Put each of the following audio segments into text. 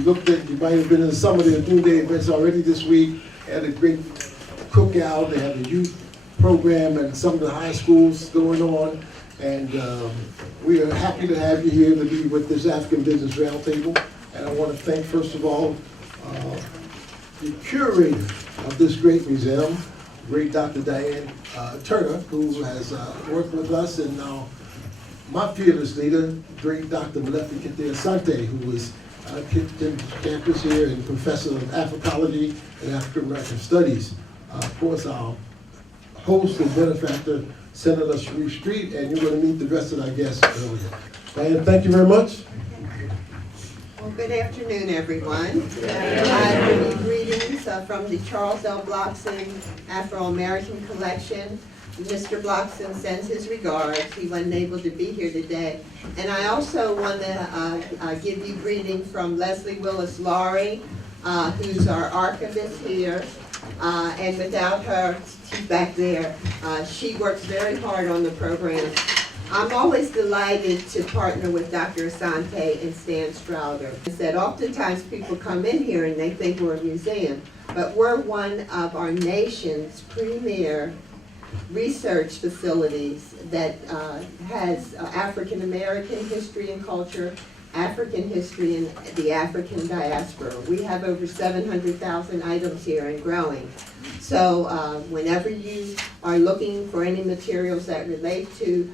you looked at, you might have been in some of the ODUNDE events already this week. Had a great cookout. They have a youth program and some of the high schools going on. And we are happy to have you here to be with this African Business Roundtable. And I want to thank, first of all, the curator of this great museum, great Dr. Diane Turner, who has worked with us, and now my fearless leader, great Dr. Malefi Asante, who is campus here and professor of Africology and African American Studies. Of course, our host and benefactor, Senator Sharif Street, and you're going to meet the rest of our guests earlier. Diane, thank you very much. Well, good afternoon, everyone. I bring you greetings from the Charles L. Blockson Afro-American Collection. Mr. Blockson sends his regards. He wasn't able to be here today. And I also want to give you greetings from Leslie Willis Laurie, who's our archivist here. And without her, she's back there. She works very hard on the program. I'm always delighted to partner with Dr. Asante and Stan Strouder. I said oftentimes people come in here and they think we're a museum, but we're one of our nation's premier research facilities that has African American history and culture, African history, and the African diaspora. We have over 700,000 items here and growing. So whenever you are looking for any materials that relate to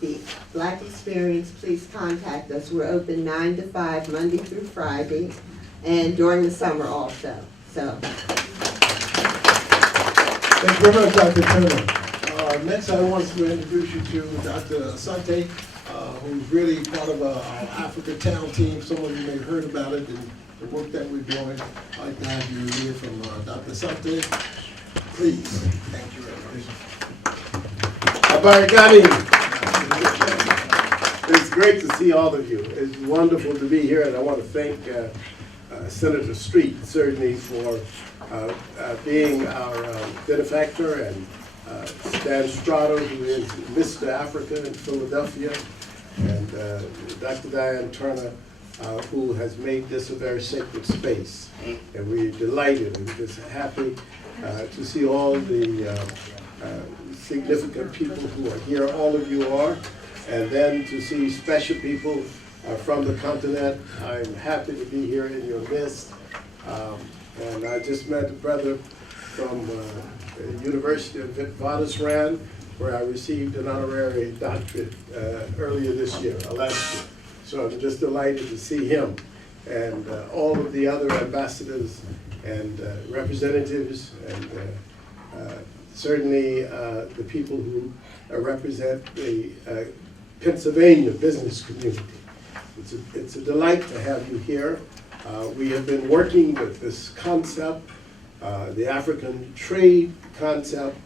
the Black experience, please contact us. We're open 9 to 5, Monday through Friday, and during the summer also. So. Thank you very much, Dr. Turner. Next, I want to introduce you to Dr. Asante, who's really part of our Africa Town team. Some of you may have heard about it and the work that we're doing. I'd like to have you hear from Dr. Asante. Please. Thank you very much. Abarigani. It's great to see all of you. It's wonderful to be here, and I want to thank Senator Street, certainly, for being our benefactor, and Stan Strouder, who is Mr. Africa in Philadelphia, and Dr. Diane Turner, who has made this a very sacred space. And we're delighted and just happy to see all the significant people who are here. All of you are. And then to see special people from the continent. I'm happy to be here in your midst. And I just met a brother from the University of Witwatersrand, where I received an honorary doctorate earlier this year, last year. So I'm just delighted to see him and all of the other ambassadors and representatives, and certainly the people who represent the Pennsylvania business community. It's a delight to have you here. We have been working with this concept, the African trade concept,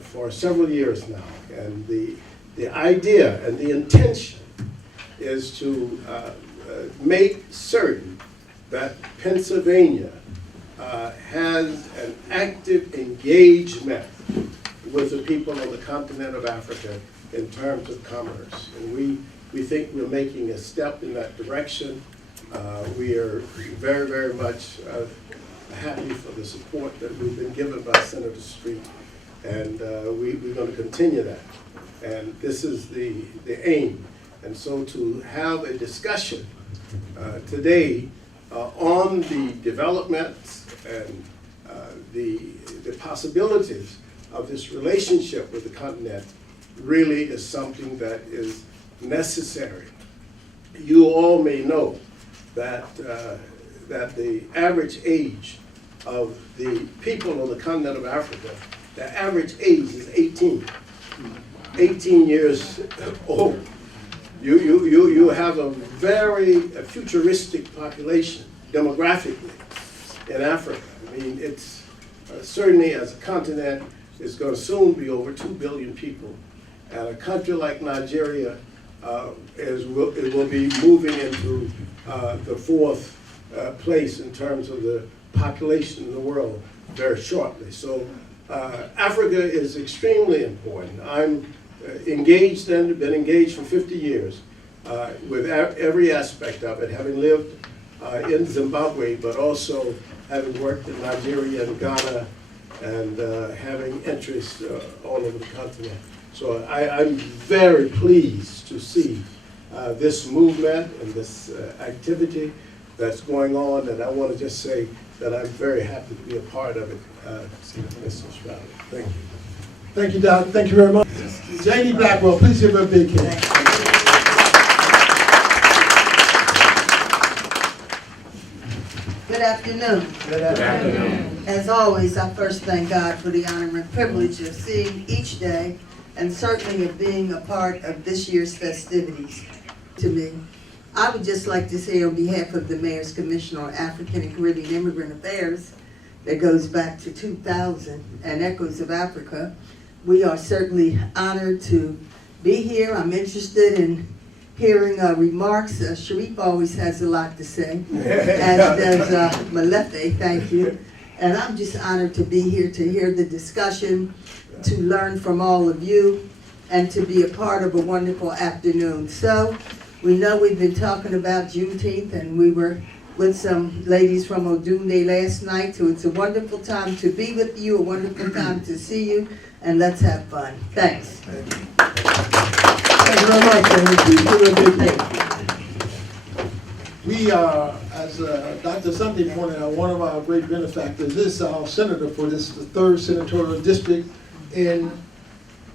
for several years now. And the idea and the intention is to make certain that Pennsylvania has an active engagement with the people on the continent of Africa in terms of commerce. And we think we're making a step in that direction. We are very, very much happy for the support that we've been given by Senator Street, and we're going to continue that. And this is the aim. And so to have a discussion today on the developments and the possibilities of this relationship with the continent really is something that is necessary. You all may know that that the average age of the people on the continent of Africa, the average age is 18. 18 years old. You have a very futuristic population demographically in Africa. I mean, it's certainly, as a continent, it's going to soon be over 2 billion people. And a country like Nigeria it will be moving into the 4th place in terms of the population in the world very shortly. So Africa is extremely important. I'm engaged and been engaged for 50 years with every aspect of it, having lived in Zimbabwe, but also having worked in Nigeria and Ghana and having interests all over the continent. So I'm very pleased to see this movement and this activity that's going on, and I want to just say that I'm very happy to be a part of it, Mr. Stroud. Thank you. Thank you, Doc. Thank you very much. Janie Blackwell, please give her a big hand. Good afternoon. Good afternoon. As always, I first thank God for the honor and privilege of seeing each day, and certainly of being a part of this year's festivities to me. I would just like to say on behalf of the Mayor's Commission on African and Caribbean Immigrant Affairs, that goes back to 2000 and Echoes of Africa, we are certainly honored to be here. I'm interested in hearing remarks. Sharif always has a lot to say, as does Malefe, thank you. And I'm just honored to be here to hear the discussion, to learn from all of you, and to be a part of a wonderful afternoon. So, we know we've been talking about Juneteenth, and we were with some ladies from ODUNDE last night, so it's a wonderful time to be with you, a wonderful time to see you, and let's have fun. Thanks. Thank you very much, and please give her a big hand. We are, as Dr. Sunday pointed out, one of our great benefactors is our senator for this, the 3rd senatorial district in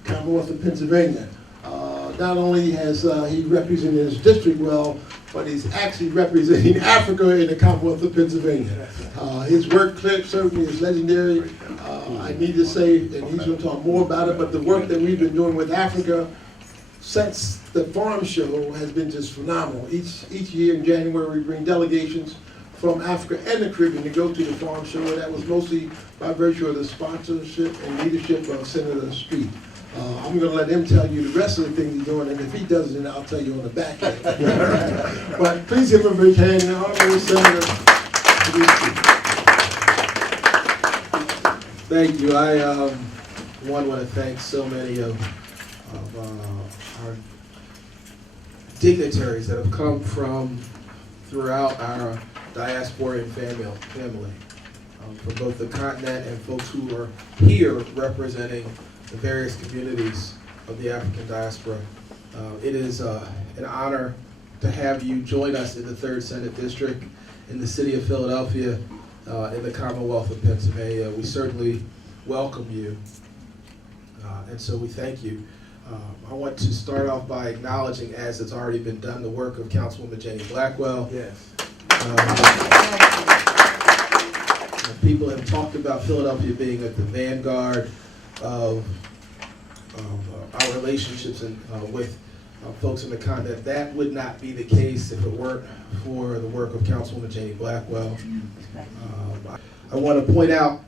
Commonwealth of Pennsylvania. Not only has he represented his district well, but he's actually representing Africa in the Commonwealth of Pennsylvania. His work clip certainly is legendary. I need to say, and he's going to talk more about it, but the work that we've been doing with Africa since the farm show has been just phenomenal. Each year in January, we bring delegations from Africa and the Caribbean to go to the farm show, and that was mostly by virtue of the sponsorship and leadership of Senator Street. I'm going to let him tell you the rest of the things he's doing, and if he does it, then I'll tell you on the back end. But please give him a big hand, Honorable Senator. Thank you. I want to thank so many of our dignitaries that have come from throughout our diaspora and family from both the continent and folks who are here representing the various communities of the African diaspora. It is an honor to have you join us in the 3rd Senate District in the city of Philadelphia in the Commonwealth of Pennsylvania. We certainly welcome you, and so we thank you. I want to start off by acknowledging, as it's already been done, the work of Councilwoman Janie Blackwell. Yes. People have talked about Philadelphia being at the vanguard of our relationships with folks in the continent. That would not be the case if it weren't for the work of Councilwoman Janie Blackwell. I want to point out,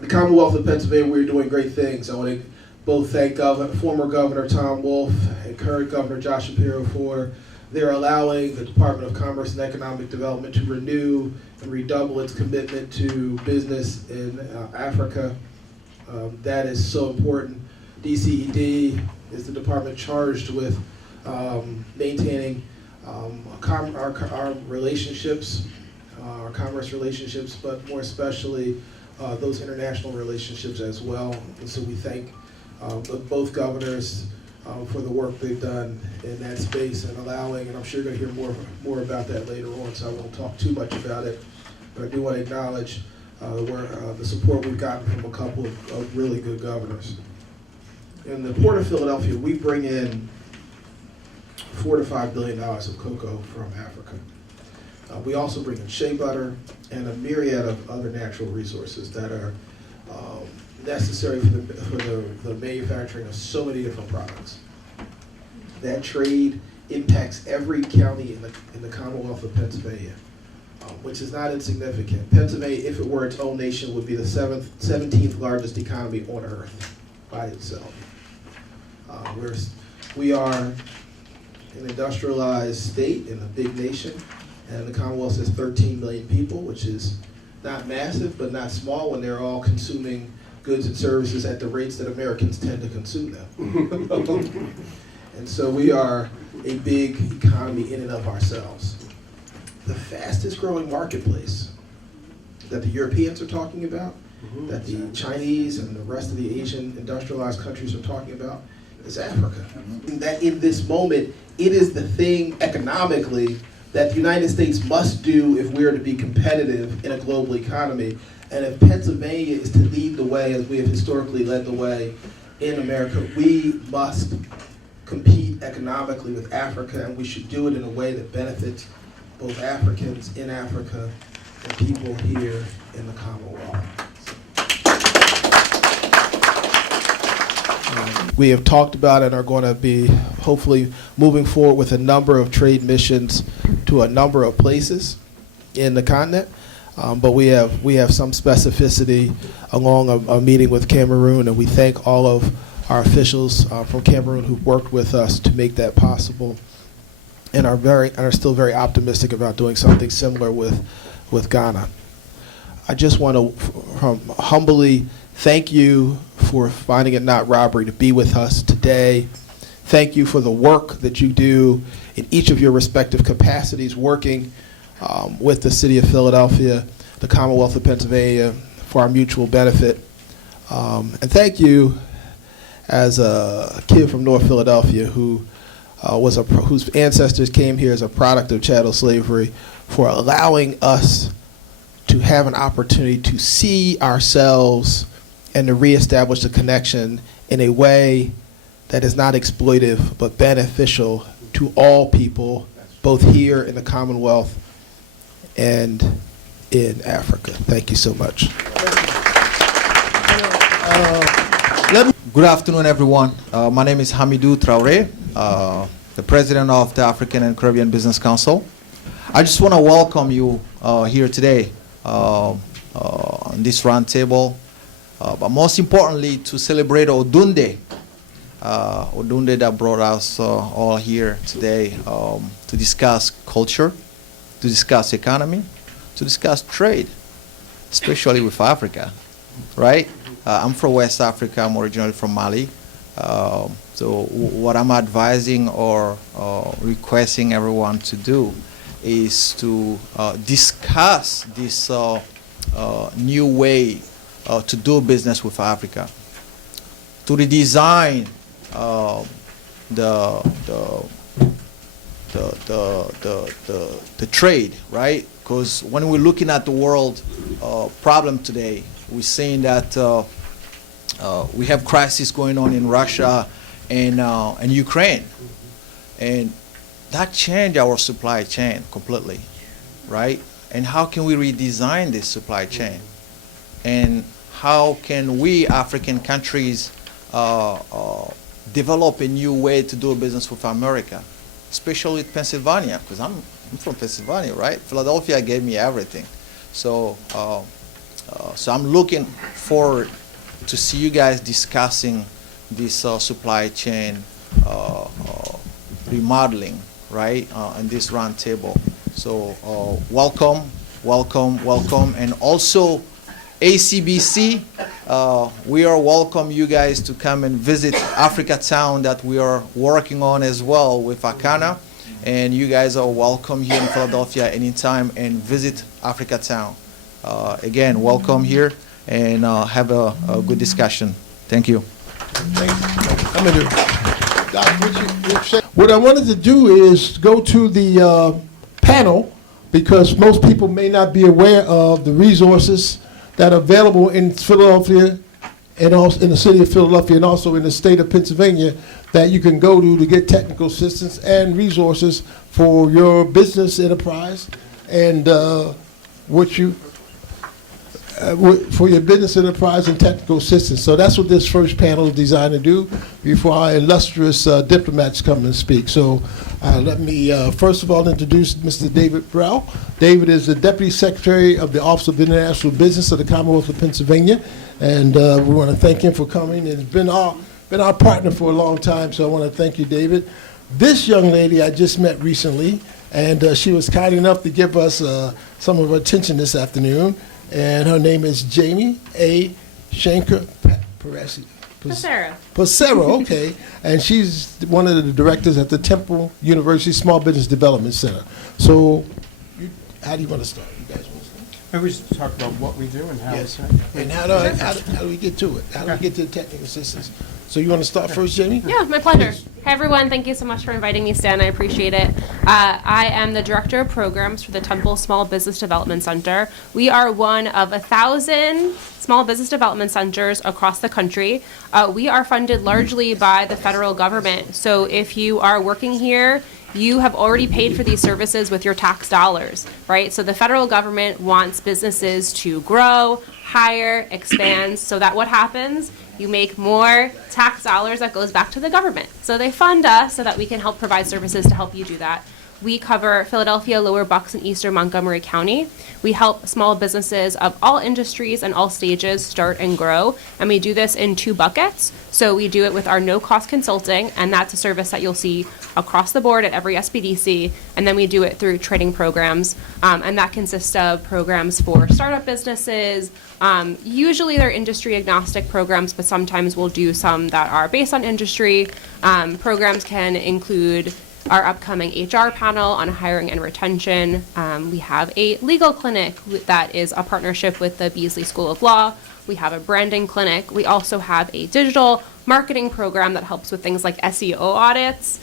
the Commonwealth of Pennsylvania, we're doing great things. I want to both thank former Governor Tom Wolf and current Governor Josh Shapiro for their allowing the Department of Commerce and Economic Development to renew and redouble its commitment to business in Africa. That is so important. DCED is the department charged with maintaining our relationships, our commerce relationships, but more especially those international relationships as well. And so we thank both governors for the work they've done in that space and allowing, and I'm sure you're going to hear more about that later on, so I won't talk too much about it. But I do want to acknowledge the support we've gotten from a couple of really good governors. In the Port of Philadelphia, we bring in $4 to $5 billion of cocoa from Africa. We also bring in shea butter and a myriad of other natural resources that are necessary for the manufacturing of so many different products. That trade impacts every county in the Commonwealth of Pennsylvania, which is not insignificant. Pennsylvania, if it were its own nation, would be the 17th largest economy on earth by itself. We are an industrialized state in a big nation, and the Commonwealth has 13 million people, which is not massive, but not small when they're all consuming goods and services at the rates that Americans tend to consume them. And so we are a big economy in and of ourselves. the fastest growing marketplace that the Europeans are talking about, that the Chinese and the rest of the Asian industrialized countries are talking about, is Africa. And that in this moment, it is the thing economically that the United States must do if we are to be competitive in a global economy. And if Pennsylvania is to lead the way, as we have historically led the way in America, we must compete economically with Africa, and we should do it in a way that benefits both Africans in Africa and people here in the Commonwealth. We have talked about and are going to be hopefully moving forward with a number of trade missions to a number of places in the continent. But we have some specificity along a meeting with Cameroon, and we thank all of our officials from Cameroon who've worked with us to make that possible, and are still very optimistic about doing something similar with Ghana. I just want to humbly thank you for finding it not robbery to be with us today. Thank you for the work that you do in each of your respective capacities, working with the City of Philadelphia, the Commonwealth of Pennsylvania, for our mutual benefit. And thank you as a kid from North Philadelphia whose ancestors came here as a product of chattel slavery, for allowing us to have an opportunity to see ourselves and to reestablish the connection in a way that is not exploitive but beneficial to all people, both here in the Commonwealth and in Africa. Thank you so much. Good afternoon, everyone. My name is Hamidou Traoré, the president of the African and Caribbean Business Council. I just want to welcome you here today on this roundtable, but most importantly to celebrate ODUNDE. ODUNDE that brought us all here today to discuss culture, to discuss economy, to discuss trade, especially with Africa, right? I'm from West Africa. I'm originally from Mali. So what I'm advising or requesting everyone to do is to discuss this new way to do business with Africa, to redesign the trade, right? Because when we're looking at the world problem today, we're seeing that we have crisis going on in Russia and Ukraine, and that changed our supply chain completely, right? And how can we redesign this supply chain? And how can we African countries develop a new way to do business with America, especially with Pennsylvania, because I'm from Pennsylvania, right? Philadelphia gave me everything. So so I'm looking forward to see you guys discussing this supply chain remodeling, right, in this roundtable. So welcome, welcome, welcome. And also ACBC, we are welcome you guys to come and visit Africa Town that we are working on as well with Akana. And you guys are welcome here in Philadelphia anytime and visit Africa Town. Again, welcome here and have a good discussion. Thank you. What I wanted to do is go to the panel, because most people may not be aware of the resources that are available in Philadelphia and also in the city of Philadelphia and also in the state of Pennsylvania that you can go to get technical assistance and resources for your business enterprise and for your business enterprise and technical assistance. So that's what this first panel is designed to do before our illustrious diplomats come and speak. So let me first of all introduce Mr. David Brow. David is the Deputy Secretary of the Office of International Business of the Commonwealth of Pennsylvania, and we want to thank him for coming. It's been our partner for a long time, so I want to thank you, David. This young lady I just met recently, and she was kind enough to give us some of her attention this afternoon. And her name is Jamie A. Shanker Passero, okay. And she's one of the directors at the Temple University Small Business Development Center. So How do you want to start? You guys want to start? Maybe we should talk about what we do and how Yes. it's done. And how do we get to it? How do we get to the technical assistance? So you want to start first, Jamie? Yeah, my pleasure. Hey everyone, thank you so much for inviting me, Stan. I appreciate it. I am the Director of Programs for the Temple Small Business Development Center. We are one of 1,000 small business development centers across the country. We are funded largely by the federal government. So if you are working here, you have already paid for these services with your tax dollars, right? So the federal government wants businesses to grow, hire, expand, so that what happens? You make more tax dollars that goes back to the government. So they fund us so that we can help provide services to help you do that. We cover Philadelphia, Lower Bucks, and Eastern Montgomery County. We help small businesses of all industries and all stages start and grow, and we do this in 2 buckets. So we do it with our no-cost consulting, and that's a service that you'll see across the board at every SBDC, and then we do it through training programs, and that consists of programs for startup businesses. Usually they're industry agnostic programs, but sometimes we'll do some that are based on industry. Programs can include our upcoming HR panel on hiring and retention. We have a legal clinic that is a partnership with the Beasley School of Law. We have a branding clinic. We also have a digital marketing program that helps with things like SEO audits,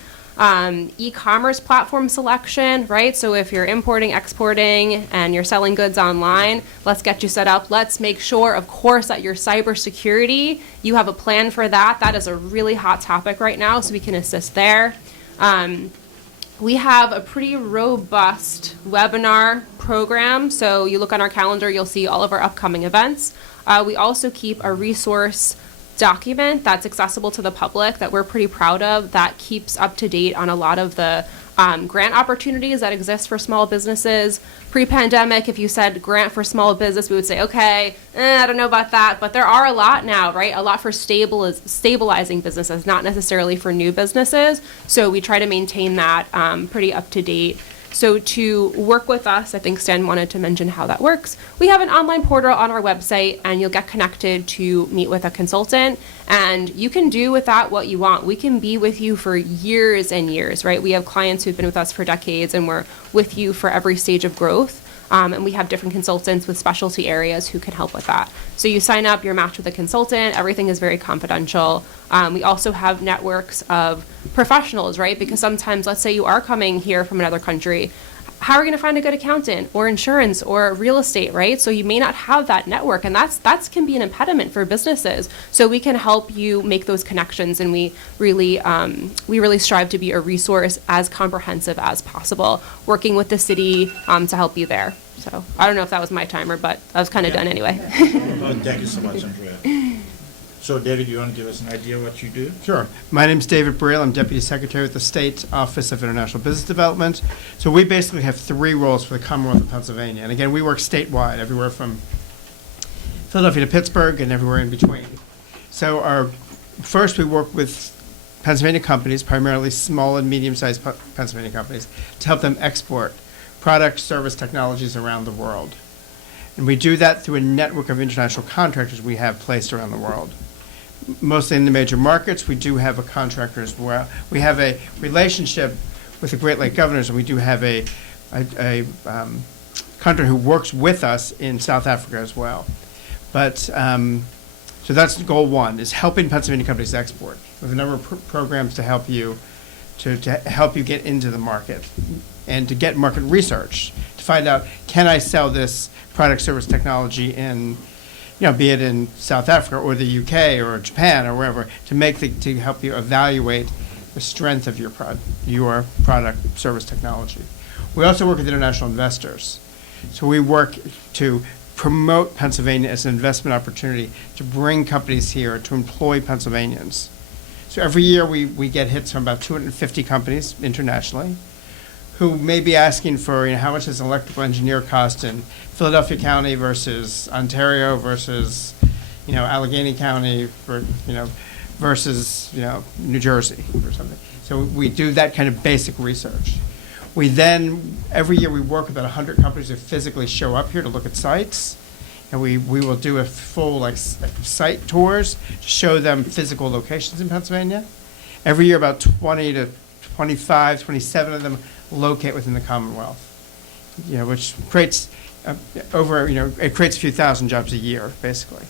e-commerce platform selection, right? So if you're importing, exporting, and you're selling goods online, let's get you set up. Let's make sure, of course, that your cybersecurity, you have a plan for that. That is a really hot topic right now, so we can assist there. We have a pretty robust webinar program. So you look on our calendar, you'll see all of our upcoming events. We also keep a resource document that's accessible to the public that we're pretty proud of, that keeps up to date on a lot of the grant opportunities that exist for small businesses. Pre-pandemic, if you said grant for small business, we would say, okay, I don't know about that, but there are a lot now, right? A lot for stabilizing businesses, not necessarily for new businesses. So we try to maintain that pretty up to date. So to work with us, I think Stan wanted to mention how that works. We have an online portal on our website, and you'll get connected to meet with a consultant, and you can do with that what you want. We can be with you for years and years, right? We have clients who've been with us for decades, and we're with you for every stage of growth. And we have different consultants with specialty areas who can help with that. So you sign up, you're matched with a consultant, everything is very confidential. We also have networks of professionals, right? Because sometimes, let's say you are coming here from another country, how are we going to find a good accountant or insurance or real estate, right? So you may not have that network, and that can be an impediment for businesses. So we can help you make those connections, and we really strive to be a resource as comprehensive as possible, working with the city to help you there. So I don't know if that was my timer, but I was kind of done anyway. Well, thank you so much, Andrea. So, David, you want to give us an idea of what you do? Sure. My name is David Briel. I'm Deputy Secretary with the State Office of International Business Development. So we basically have 3 roles for the Commonwealth of Pennsylvania. And again, we work statewide, everywhere from Philadelphia to Pittsburgh and everywhere in between. So first we work with Pennsylvania companies, primarily small and medium-sized Pennsylvania companies, to help them export products, service, technologies around the world. And we do that through a network of international contractors we have placed around the world. Mostly in the major markets. We do have a contractor as well. We have a relationship with the Great Lake Governors, and we do have a contractor who works with us in South Africa as well. But so that's goal 1, is helping Pennsylvania companies export. We have a number of programs to help you to help you get into the market and to get market research to find out, can I sell this product, service, technology in, be it in South Africa or the UK or Japan or wherever, to help you evaluate the strength of your product, service, technology. We also work with international investors. So we work to promote Pennsylvania as an investment opportunity, to bring companies here, to employ Pennsylvanians. So every year we get hits from about 250 companies internationally who may be asking for, how much does an electrical engineer cost in Philadelphia County versus Ontario versus, Allegheny County, versus, New Jersey or something. So we do that kind of basic research. We then, every year we work with about 100 companies who physically show up here to look at sites. And we will do a full site tours to show them physical locations in Pennsylvania. Every year about 20 to 25, 27 of them locate within the Commonwealth. which creates it creates a few thousand jobs a year, basically.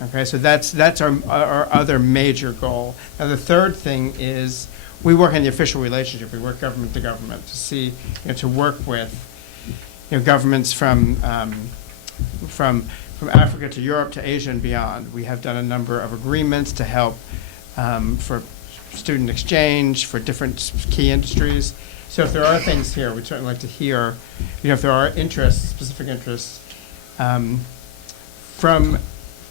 Okay, so that's our other major goal. Now, the third thing is we work in the official relationship. We work government to government to see, to work with, governments from Africa to Europe to Asia and beyond. We have done a number of agreements to help for student exchange, for different key industries. So if there are things here, we'd certainly like to hear, if there are interests, specific interests from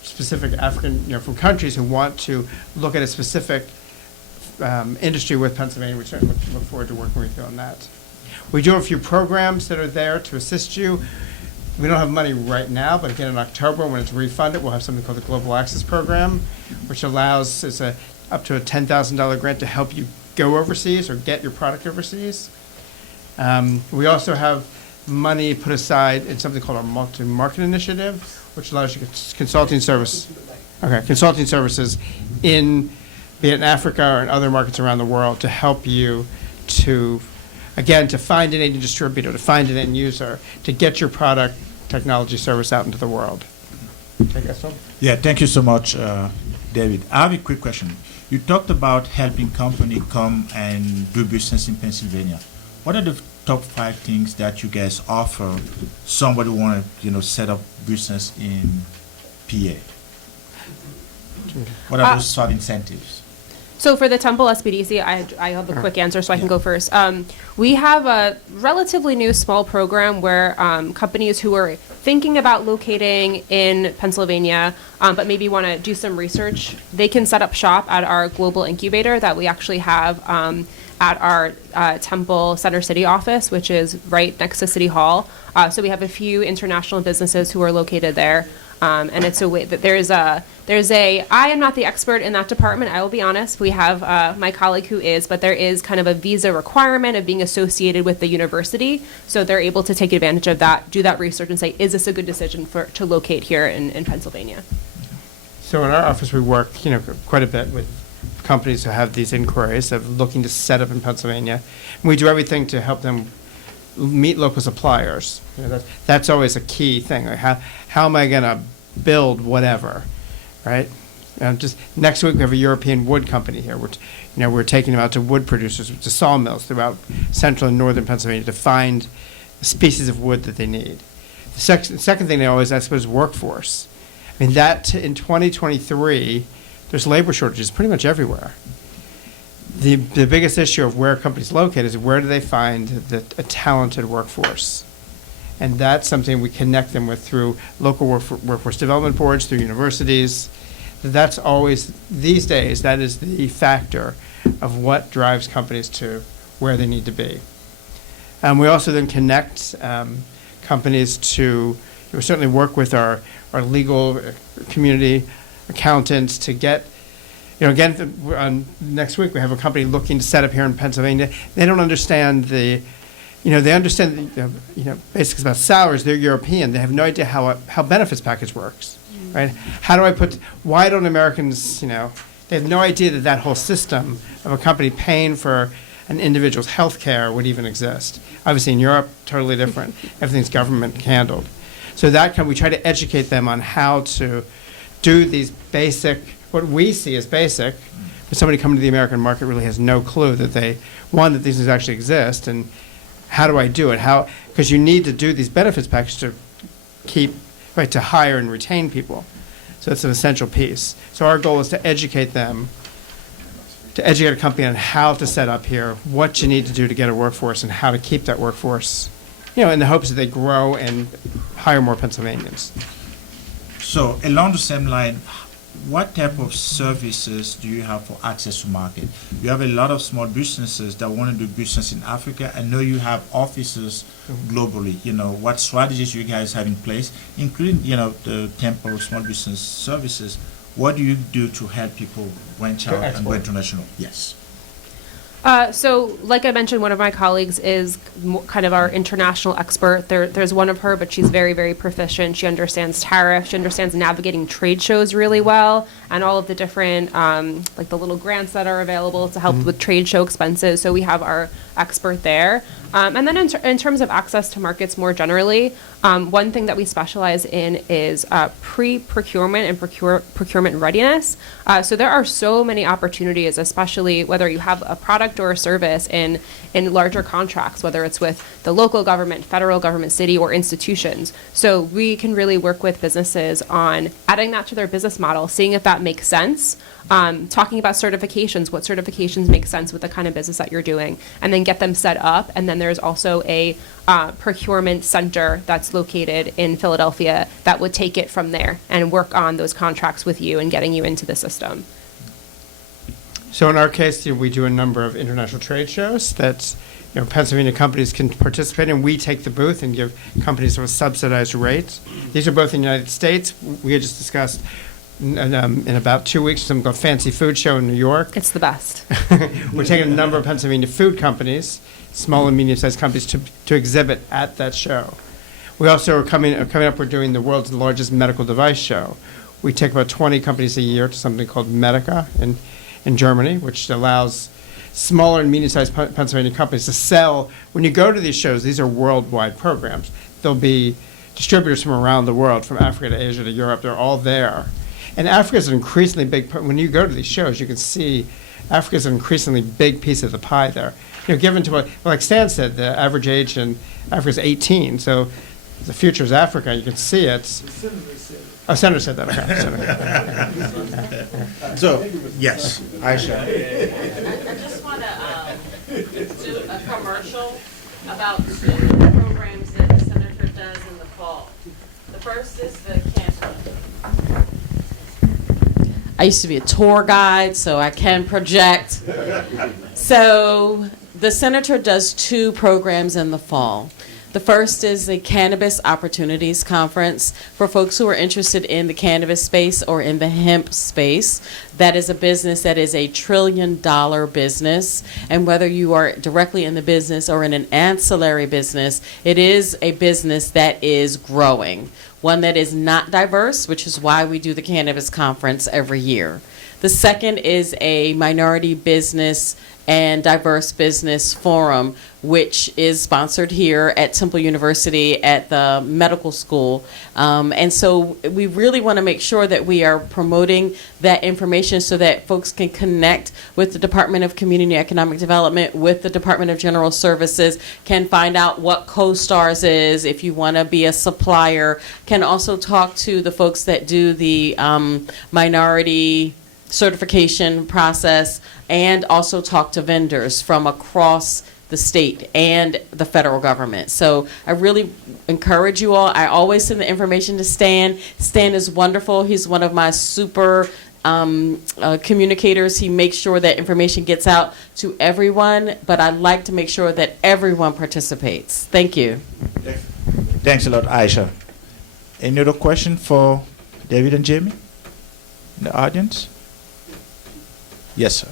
specific African, from countries who want to look at a specific industry with Pennsylvania. We certainly look forward to working with you on that. We do have a few programs that are there to assist you. We don't have money right now, but again in October when it's refunded, we'll have something called the Global Access Program, which allows, it's up to a $10,000 grant to help you go overseas or get your product overseas. We also have money put aside in something called our multi-market initiative, which allows you consulting services in, be it in Africa or in other markets around the world, to help you to find an end distributor, to find an end user, to get your product, technology, service out into the world. Okay, Gaston? Yeah, thank you so much, David. I have a quick question. You talked about helping companies come and do business in Pennsylvania. What are the top 5 things that you guys offer somebody who want to, set up business in PA? What are those sort of incentives? So for the Temple SBDC, I have a quick answer, so I can go first. We have a relatively new small program where companies who are thinking about locating in Pennsylvania, but maybe want to do some research, they can set up shop at our global incubator that we actually have at our Temple Center City office, which is right next to City Hall. So we have a few international businesses who are located there. And it's a way that I am not the expert in that department, I will be honest. We have my colleague who is, but there is kind of a visa requirement of being associated with the university. So they're able to take advantage of that, do that research and say, is this a good decision to locate here in Pennsylvania? So in our office, we work, quite a bit with companies who have these inquiries of looking to set up in Pennsylvania. And we do everything to help them meet local suppliers. That's always a key thing. Like how am I going to build whatever, right? Just next week we have a European wood company here. We're taking them out to wood producers, to sawmills throughout central and northern Pennsylvania to find the species of wood that they need. The second thing they always ask about is workforce. I mean, that in 2023, there's labor shortages pretty much everywhere. The biggest issue of where companies locate is where do they find a talented workforce? And that's something we connect them with through local workforce development boards, through universities. That's always, these days, that is the factor of what drives companies to where they need to be. We also then connect companies to, we certainly work with our legal community accountants to get, next week we have a company looking to set up here in Pennsylvania. They don't understand they understand, basics about salaries. They're European. They have no idea how benefits package works, right? Why don't Americans, they have no idea that that whole system of a company paying for an individual's health care would even exist. Obviously in Europe, totally different. Everything's government handled. So we try to educate them on how to do these basic, what we see as basic, but somebody coming to the American market really has no clue that that these things actually exist, and how do I do it? Because you need to do these benefits packages to hire and retain people. So it's an essential piece. So our goal is to educate them, to educate a company on how to set up here, what you need to do to get a workforce, and how to keep that workforce, in the hopes that they grow and hire more Pennsylvanians. So along the same line, what type of services do you have for access to market? You have a lot of small businesses that want to do business in Africa. I know you have offices globally. What strategies you guys have in place, including, the Temple Small Business Services. What do you do to help people branch out and go international? Yes. So, like I mentioned, one of my colleagues is kind of our international expert. There's one of her, but she's very, very proficient. She understands tariffs. She understands navigating trade shows really well, and all of the different, like the little grants that are available to help with trade show expenses. So we have our expert there. And then in terms of access to markets more generally, one thing that we specialize in is pre-procurement and procurement readiness. So there are so many opportunities, especially whether you have a product or a service in larger contracts, whether it's with the local government, federal government, city, or institutions. So we can really work with businesses on adding that to their business model, seeing if that makes sense, talking about certifications, what certifications make sense with the kind of business that you're doing, and then get them set up. And then there's also a procurement center that's located in Philadelphia that would take it from there and work on those contracts with you and getting you into the system. So in our case, we do a number of international trade shows that Pennsylvania companies can participate in. We take the booth and give companies with subsidized rates. These are both in the United States. We had just discussed in about 2 weeks, something called Fancy Food Show in New York. It's the best. We're taking a number of Pennsylvania food companies, small and medium-sized companies, to exhibit at that show. We also are coming up, we're doing the world's largest medical device show. We take about 20 companies a year to something called Medica in Germany, which allows smaller and medium-sized Pennsylvania companies to sell. When you go to these shows, these are worldwide programs. There'll be distributors from around the world, from Africa to Asia to Europe. They're all there. And Africa is an increasingly big, when you go to these shows, you can see Africa is an increasingly big piece of the pie there. Given to like Stan said, the average age in Africa is 18, so the future is Africa. You can see it. Senator said that. Okay. So, yes, Aisha. I just want to do a commercial about 2 programs that the Senator does in the fall. The first is the campus. I used to be a tour guide, so I can project. So the Senator does 2 programs in the fall. The first is the Cannabis Opportunities Conference for folks who are interested in the cannabis space or in the hemp space. That is a business that is a $1 trillion business. And whether you are directly in the business or in an ancillary business, it is a business that is growing. One that is not diverse, which is why we do the Cannabis Conference every year. The second is a minority business and diverse business forum, which is sponsored here at Temple University at the medical school. And so we really want to make sure that we are promoting that information so that folks can connect with the Department of Community Economic Development, with the Department of General Services, can find out what CoStars is if you want to be a supplier, can also talk to the folks that do the minority certification process, and also talk to vendors from across the state and the federal government. So I really encourage you all. I always send the information to Stan. Stan is wonderful. He's one of my super communicators. He makes sure that information gets out to everyone, but I like to make sure that everyone participates. Thank you. Thanks a lot, Aisha. Any other question for David and Jamie in the audience? Yes, sir.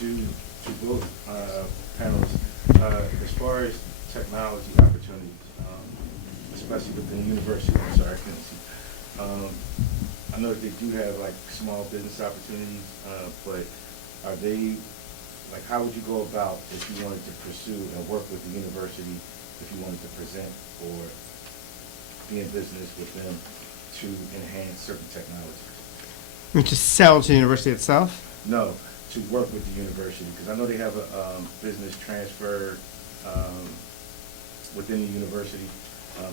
To both panels, as far as technology opportunities, especially within the university, I'm sorry, I couldn't see. I know that they do have like small business opportunities, but are they, like, how would you go about if you wanted to pursue and work with the university, if you wanted to present or be in business with them to enhance certain technologies? To sell to the university itself? No, to work with the university, because I know they have a business transfer within the university,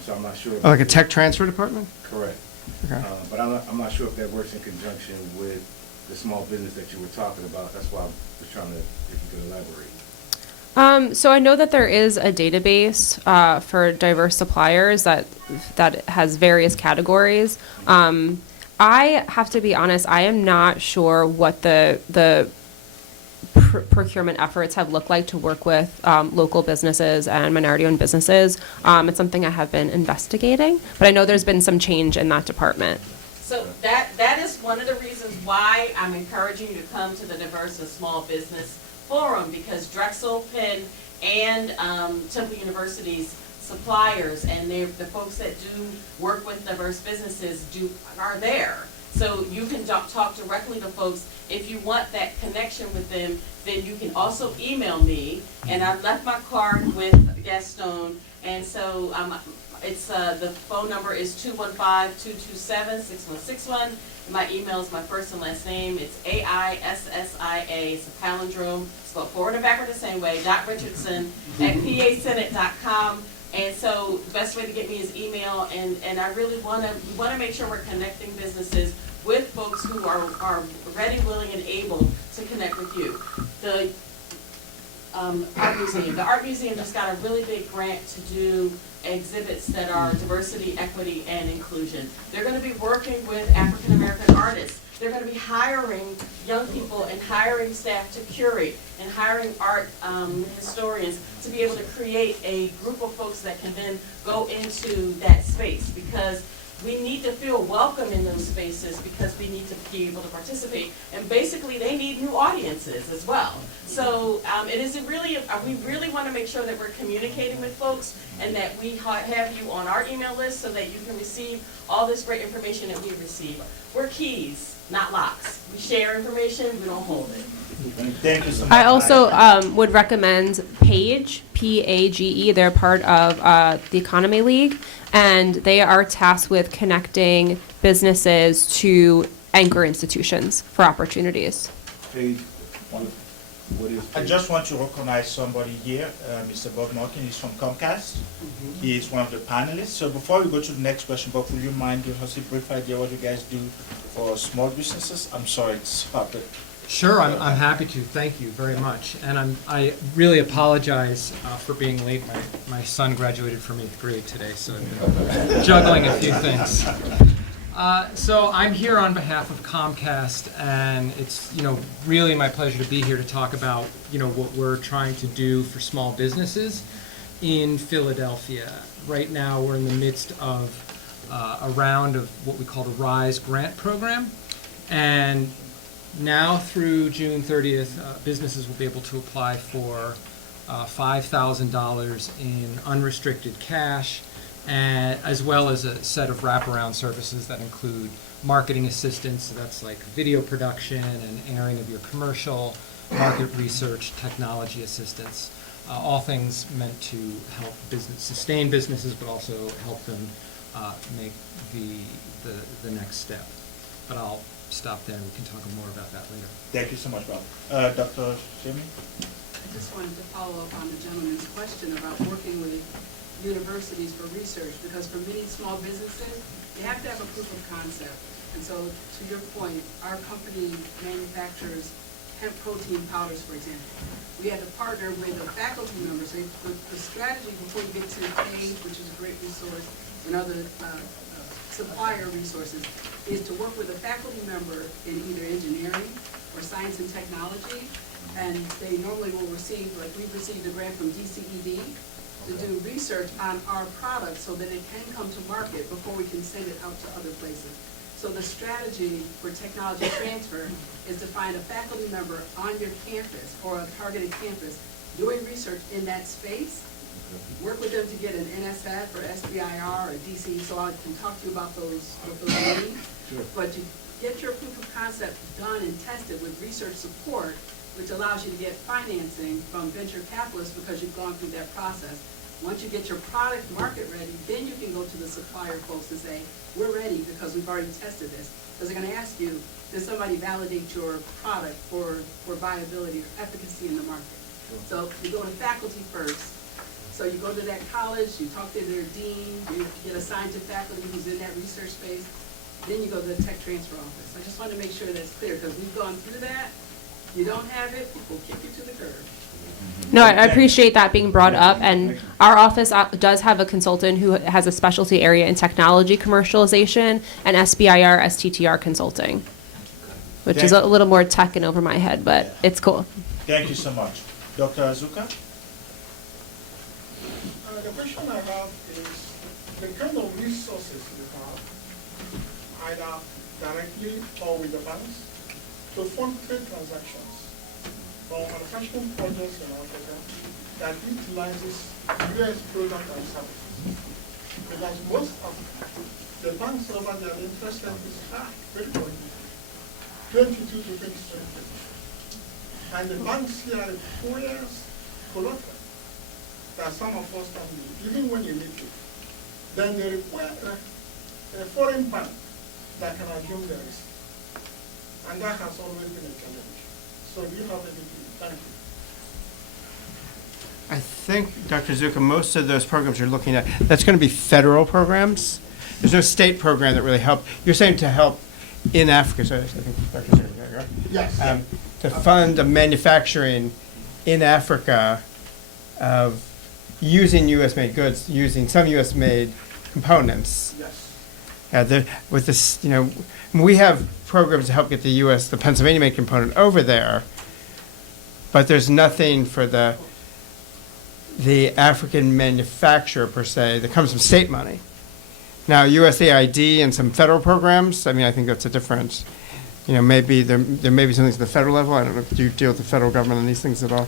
so I'm not sure. Like a tech transfer department? Correct. Okay. But I'm not sure if that works in conjunction with the small business that you were talking about. That's why I was trying to, if you could elaborate. So I know that there is a database for diverse suppliers that has various categories. I have to be honest, I am not sure what the procurement efforts have looked like to work with local businesses and minority-owned businesses. It's something I have been investigating, but I know there's been some change in that department. So that is one of the reasons why I'm encouraging you to come to the Diverse and Small Business Forum, because Drexel, Penn, and Temple University's suppliers and the folks that do work with diverse businesses are there. So you can talk directly to folks. If you want that connection with them, then you can also email me. And I left my card with Gaston. And so it's the phone number is 215-227-6161. My email is my first and last name. It's AISSIA. It's a palindrome. Spelled forward and backward the same way. .Richardson@pasenate.com. And so the best way to get me is email. And I really want to make sure we're connecting businesses with folks who are ready, willing, and able to connect with you. The Art Museum. The Art Museum just got a really big grant to do exhibits that are diversity, equity, and inclusion. They're going to be working with African American artists. They're going to be hiring young people and hiring staff to curate and hiring art historians to be able to create a group of folks that can then go into that space, because we need to feel welcome in those spaces, because we need to be able to participate. And basically, they need new audiences as well. So we really want to make sure that we're communicating with folks and that we have you on our email list so that you can receive all this great information that we receive. We're keys, not locks. We share information, we don't hold it. Thank you so much. I also would recommend PAGE, PAGE. They're part of the Economy League, and they are tasked with connecting businesses to anchor institutions for opportunities. I just want to recognize somebody here, Mr. Bob Martin. He's from Comcast. He is one of the panelists. So before we go to the next question, Bob, would you mind giving us a brief idea what you guys do for small businesses? I'm sorry, it's hard, but Sure, I'm happy to. Thank you very much. And I really apologize for being late. My son graduated from 8th grade today, so I'm juggling a few things. So I'm here on behalf of Comcast, and it's really my pleasure to be here to talk about what we're trying to do for small businesses in Philadelphia. Right now, we're in the midst of a round of what we call the RISE grant program, and now through June 30th, businesses will be able to apply for $5,000 in unrestricted cash, and as well as a set of wraparound services that include marketing assistance, so that's like video production and airing of your commercial, market research, technology assistance, all things meant to help sustain businesses, but also help them make the next step. But I'll stop there, and we can talk more about that later. thank you so much, Bob. Dr. Shimi? I just wanted to follow up on the gentleman's question about working with universities for research, because for many small businesses, they have to have a proof of concept. And so, to your point, our company manufactures hemp protein powders, for example. We had to partner with a faculty member. So the strategy before you get to PAGE, which is a great resource, and other supplier resources, is to work with a faculty member in either engineering or science and technology, and they normally will receive, like we've received a grant from DCED to do research on our product so that it can come to market before we can send it out to other places. So the strategy for technology transfer is to find a faculty member on your campus or a targeted campus doing research in that space, work with them to get an NSF or SBIR or DC, so I can talk to you about those needs. Sure. But you get your proof of concept done and tested with research support, which allows you to get financing from venture capitalists because you've gone through that process. Once you get your product market ready, then you can go to the supplier folks and say, we're ready because we've already tested this. Because they're going to ask you, does somebody validate your product for viability or efficacy in the market? Sure. So you go to faculty first. So you go to that college, you talk to their dean, you get assigned to faculty who's in that research space, then you go to the tech transfer office. I just want to make sure that's clear, because we've gone through that. You don't have it, we'll kick you to the curb. No, I appreciate that being brought up, and our office does have a consultant who has a specialty area in technology commercialization and SBIR, STTR consulting, which is a little more tech and over my head, but it's cool. Thank you so much. Dr. Azuka? The question I have is the kind of resources you have, either directly or with the banks, to fund trade transactions for manufacturing projects in Africa that utilizes U.S. products and services. Because most of the banks over there, the interest rate is high, very good, 22 to 23%. And the banks here requires collateral that some of us can do, even when you need it. Then they require a foreign bank that can assume the risk. And that has always been a challenge. So do you have anything? Thank you. I think, Dr. Zuka, most of those programs you're looking at, that's going to be federal programs. There's no state program that really help. You're saying to help in Africa, so I think Dr. Zuka, right? Yes. To fund a manufacturing in Africa of using U.S.-made goods, using some U.S.-made components. Yes. Yeah, with this, we have programs to help get the U.S., the Pennsylvania-made component over there, but there's nothing for the African manufacturer per se that comes from state money. Now, USAID and some federal programs, I think that's a difference. Maybe there may be some things at the federal level. I don't know if you deal with the federal government on these things at all.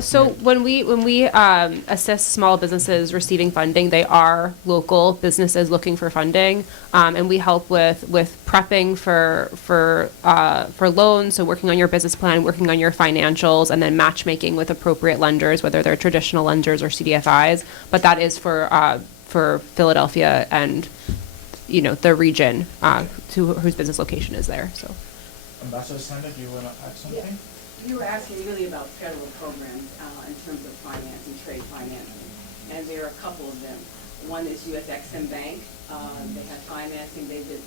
So when we assist small businesses receiving funding, they are local businesses looking for funding, and we help with prepping for loans. So working on your business plan, working on your financials, and then matchmaking with appropriate lenders, whether they're traditional lenders or CDFIs. But that is for Philadelphia and the region whose business location is there. So. Ambassador Sanders, do you want to add something? You were asking really about federal programs in terms of financing, trade financing, and there are a couple of them. One is US EXIM Bank. They had financing. They've been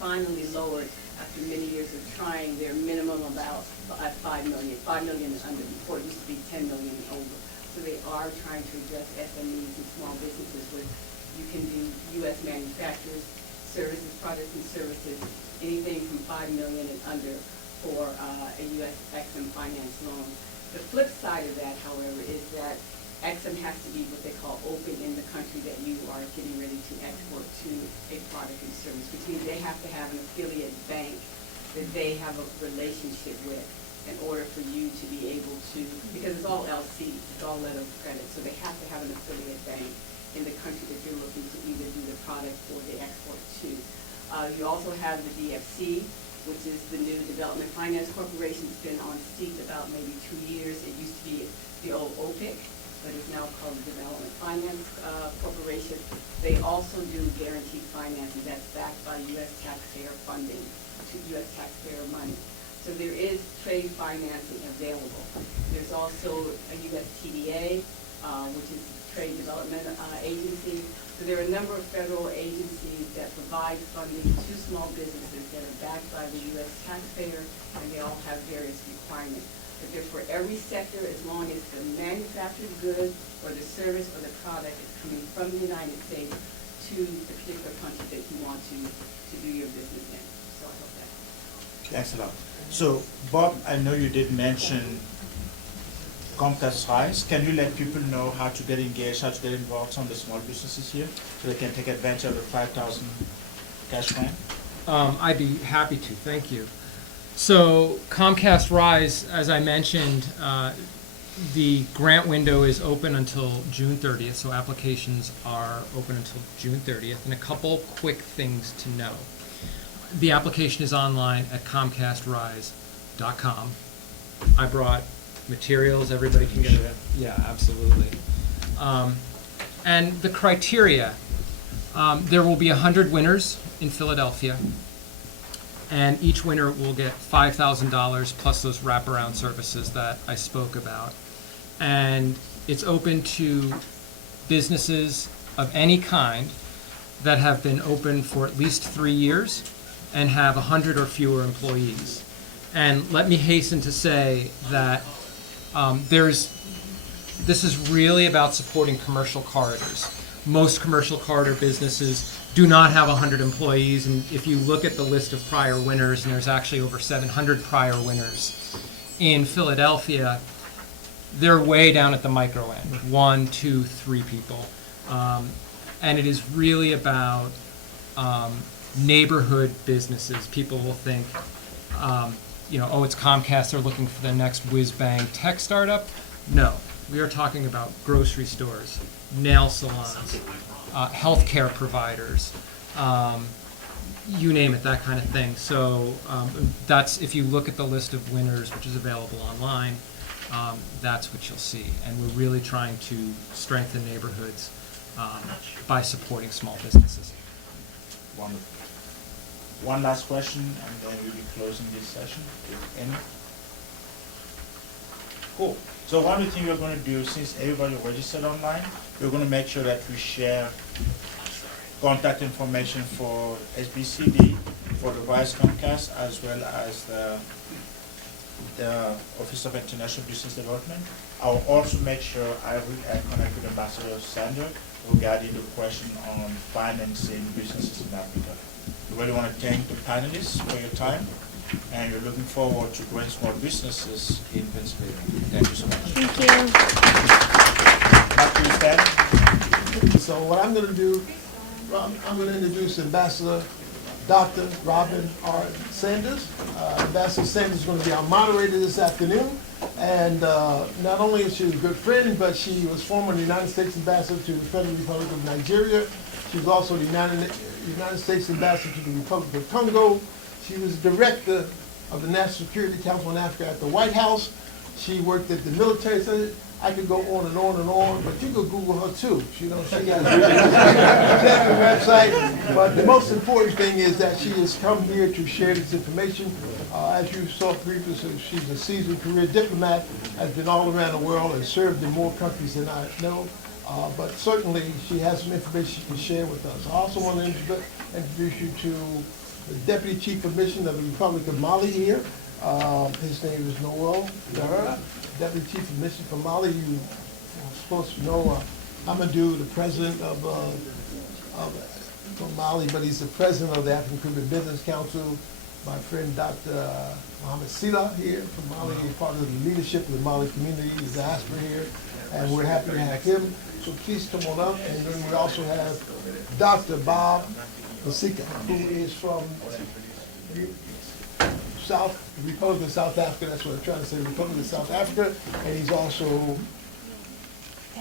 finally lowered after many years of trying their minimum about $5 million. $5 million and under. Before it used to be $10 million and over. So they are trying to address SMEs and small businesses where you can do US manufacturers, services, products and services, anything from $5 million and under for a US EXIM finance loan. The flip side of that, however, is that EXIM has to be what they call open in the country that you are getting ready to export to a product and service, which means they have to have an affiliate bank that they have a relationship with in order for you to be able to, because it's all LC, it's all letter of credit, so they have to have an affiliate bank in the country that you're looking to either do the product or the export to. You also have the DFC, which is the new Development Finance Corporation. It's been on seat about maybe 2 years. It used to be the old OPIC, but it's now called the Development Finance Corporation. They also do guaranteed financing that's backed by U.S. taxpayer funding, U.S. taxpayer money. So there is trade financing available. There's also a U.S. TDA, which is Trade Development Agency. So there are a number of federal agencies that provide funding to small businesses that are backed by the U.S. taxpayer, and they all have various requirements. But they're for every sector, as long as the manufactured good or the service or the product is coming from the United States to the particular country that you want to do your business in. So I hope that helps. Thanks a lot. So, Bob, I know you did mention Comcast Rise. Can you let people know how to get engaged, how to get involved, some of the small businesses here, so they can take advantage of the 5,000 cash grant? I'd be happy to, thank you. So Comcast Rise, as I mentioned, the grant window is open until June 30th, so applications are open until June 30th, and a couple quick things to know. The application is online at comcastrise.com. I brought materials, everybody can get it. Yeah, absolutely. And the criteria, there will be 100 winners in Philadelphia, and each winner will get $5,000 plus those wraparound services that I spoke about. And it's open to businesses of any kind that have been open for at least 3 years and have 100 or fewer employees. And let me hasten to say that this is really about supporting commercial corridors. Most commercial corridor businesses do not have 100 employees, and if you look at the list of prior winners, and there's actually over 700 prior winners in Philadelphia, they're way down at the micro end, 1, 2, 3 people. And it is really about neighborhood businesses. People will think, oh, it's Comcast, they're looking for the next whiz-bang tech startup. No, we are talking about grocery stores, nail salons, healthcare providers, you name it, that kind of thing. So that's, if you look at the list of winners, which is available online, that's what you'll see. And we're really trying to strengthen neighborhoods by supporting small businesses. Wonderful. One last question, and then we'll be closing this session. Any? Cool. So one of the things we're going to do, since everybody registered online, we're going to make sure that we share contact information for SBCD, for the Vice Comcast, as well as the Office of International Business Development. I'll also make sure I will connect with Ambassador Sander regarding the question on financing businesses in Africa. We really want to thank the panelists for your time, and we're looking forward to growing small businesses in Pennsylvania. Thank you so much. Thank you. Back to you, Stan. So what I'm going to do, I'm going to introduce Ambassador Dr. Robin R. Sanders. Ambassador Sanders is going to be our moderator this afternoon. And not only is she a good friend, but she was former United States Ambassador to the Federal Republic of Nigeria. She was also the United States Ambassador to the Republic of Congo. She was director of the National Security Council on Africa at the White House. She worked at the military center. I could go on and on and on, but you could Google her too. She has a website. But the most important thing is that she has come here to share this information. As you saw previously, she's a seasoned career diplomat, has been all around the world and served in more countries than I know. But certainly she has some information she can share with us. I also want to introduce you to the Deputy Chief of Mission of the Republic of Mali here. His name is Noel Dara, Deputy Chief of Mission from Mali. You're supposed to know Amadou, the president from Mali, but he's the president of the African Caribbean Business Council. My friend Dr. Mohamed Sila here from Mali, he's part of the leadership of the Mali community, the diaspora here, and we're happy to have him. So please come on up. And then we also have Dr. Bob Masika, who is from Republic of South Africa. That's what I'm trying to say, Republic of South Africa. And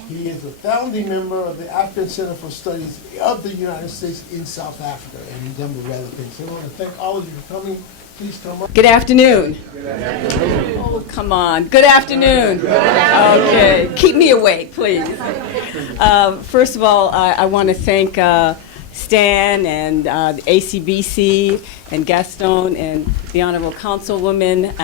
he is a founding member of the African Center for Studies of the United States in South Africa, and he's done a other things. So I want to thank all of you for coming. Please come up. Good afternoon. Good afternoon. Oh, come on. Good afternoon. Good afternoon. Okay. Keep me awake, please. First of all, I want to thank Stan and the ACBC and Gaston and the Honorable Councilwoman,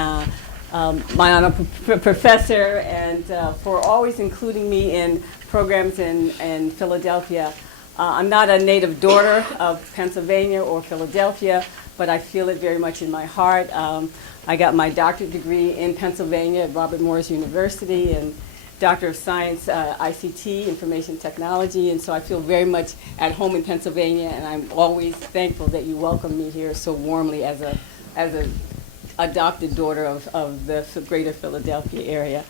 my honorable professor, and for always including me in programs in Philadelphia. I'm not a native daughter of Pennsylvania or Philadelphia, but I feel it very much in my heart. I got my doctorate degree in Pennsylvania at Robert Morris University, and Doctor of Science, ICT, Information Technology, and so I feel very much at home in Pennsylvania, and I'm always thankful that you welcome me here so warmly as a adopted daughter of the greater Philadelphia area.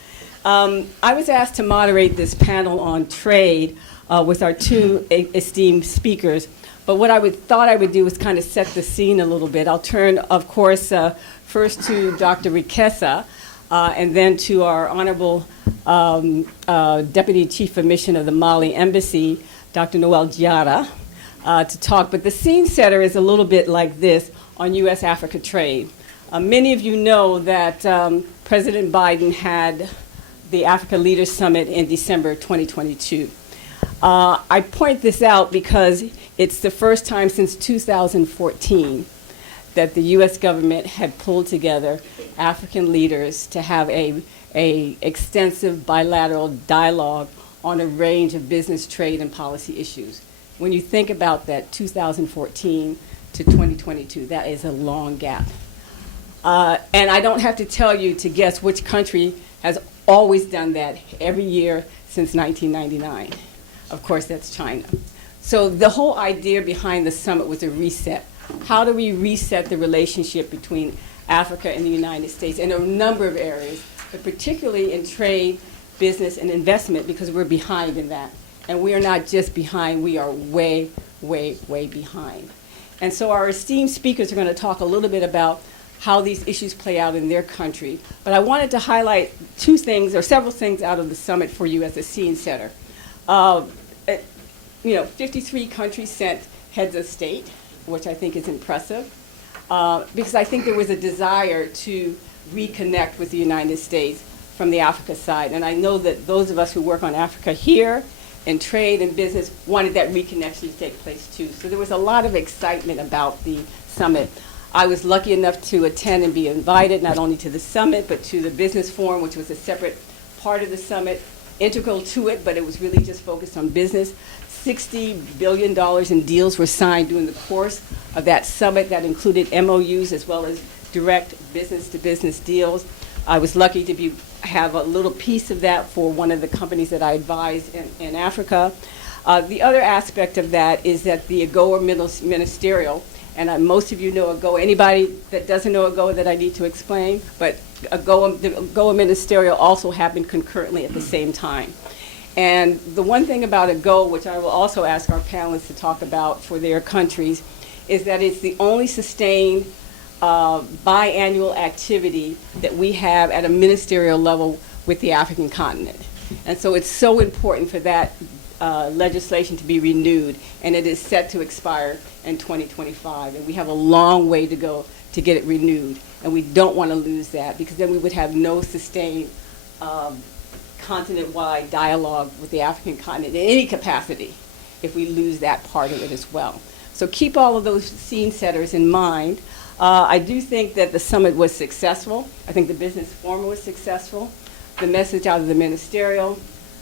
I was asked to moderate this panel on trade with our two esteemed speakers, but what I thought I would do is kind of set the scene a little bit. I'll turn, of course, first to Dr. Rikesa, and then to our Honorable Deputy Chief of Mission of the Mali Embassy, Dr. Noel Diarra, to talk. But the scene setter is a little bit like this on U.S.-Africa trade. Many of you know that President Biden had the Africa Leaders Summit in December 2022. I point this out because it's the first time since 2014 that the U.S. government had pulled together African leaders to have a extensive bilateral dialogue on a range of business, trade, and policy issues. When you think about that, 2014 to 2022, that is a long gap. And I don't have to tell you to guess which country has always done that every year since 1999. Of course, that's China. So the whole idea behind the summit was a reset. How do we reset the relationship between Africa and the United States in a number of areas, but particularly in trade, business, and investment, because we're behind in that. And we are not just behind, we are way, way, way behind. And so our esteemed speakers are going to talk a little bit about how these issues play out in their country. But I wanted to highlight two things, or several things out of the summit for you as a scene setter. 53 countries sent heads of state, which I think is impressive, because I think there was a desire to reconnect with the United States from the Africa side. And I know that those of us who work on Africa here in trade and business wanted that reconnection to take place too. So there was a lot of excitement about the summit. I was lucky enough to attend and be invited not only to the summit, but to the business forum, which was a separate part of the summit, integral to it, but it was really just focused on business. $60 billion in deals were signed during the course of that summit. That included MOUs as well as direct business-to-business deals. I was lucky to have a little piece of that for one of the companies that I advised in Africa. The other aspect of that is that the AGOA ministerial, and most of you know AGOA. Anybody that doesn't know AGOA that I need to explain? But the AGOA ministerial also happened concurrently at the same time. And the one thing about AGOA, which I will also ask our panelists to talk about for their countries, is that it's the only sustained biannual activity that we have at a ministerial level with the African continent. And so it's so important for that legislation to be renewed, and it is set to expire in 2025. And we have a long way to go to get it renewed, and we don't want to lose that, because then we would have no sustained continent-wide dialogue with the African continent in any capacity if we lose that part of it as well. So keep all of those scene setters in mind. I do think that the summit was successful. I think the business forum was successful. The message out of the ministerial.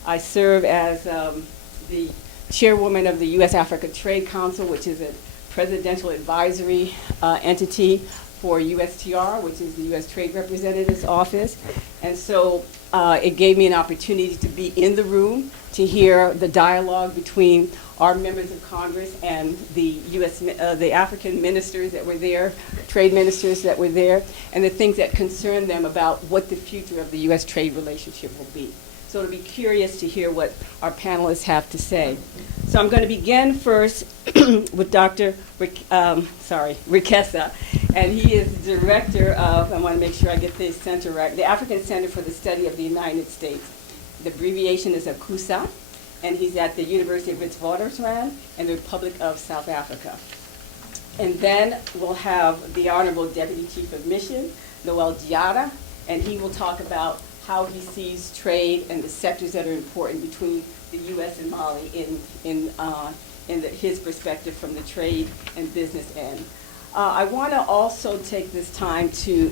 I serve as the chairwoman of the U.S.-Africa Trade Council, which is a presidential advisory entity for USTR, which is the U.S. Trade Representative's Office. And so it gave me an opportunity to be in the room to hear the dialogue between our members of Congress and the the African ministers that were there, trade ministers that were there, and the things that concern them about what the future of the U.S. trade relationship will be. So it'll be curious to hear what our panelists have to say. So I'm going to begin first with Dr. Rikesa, and he is the director of, I want to make sure I get this center right, the African Center for the Study of the United States. The abbreviation is ACUSA, and he's at the University of Witwatersrand in the Republic of South Africa. And then we'll have the Honorable Deputy Chief of Mission, Noel Diarra, and he will talk about how he sees trade and the sectors that are important between the U.S. and Mali in his perspective from the trade and business end. I want to also take this time to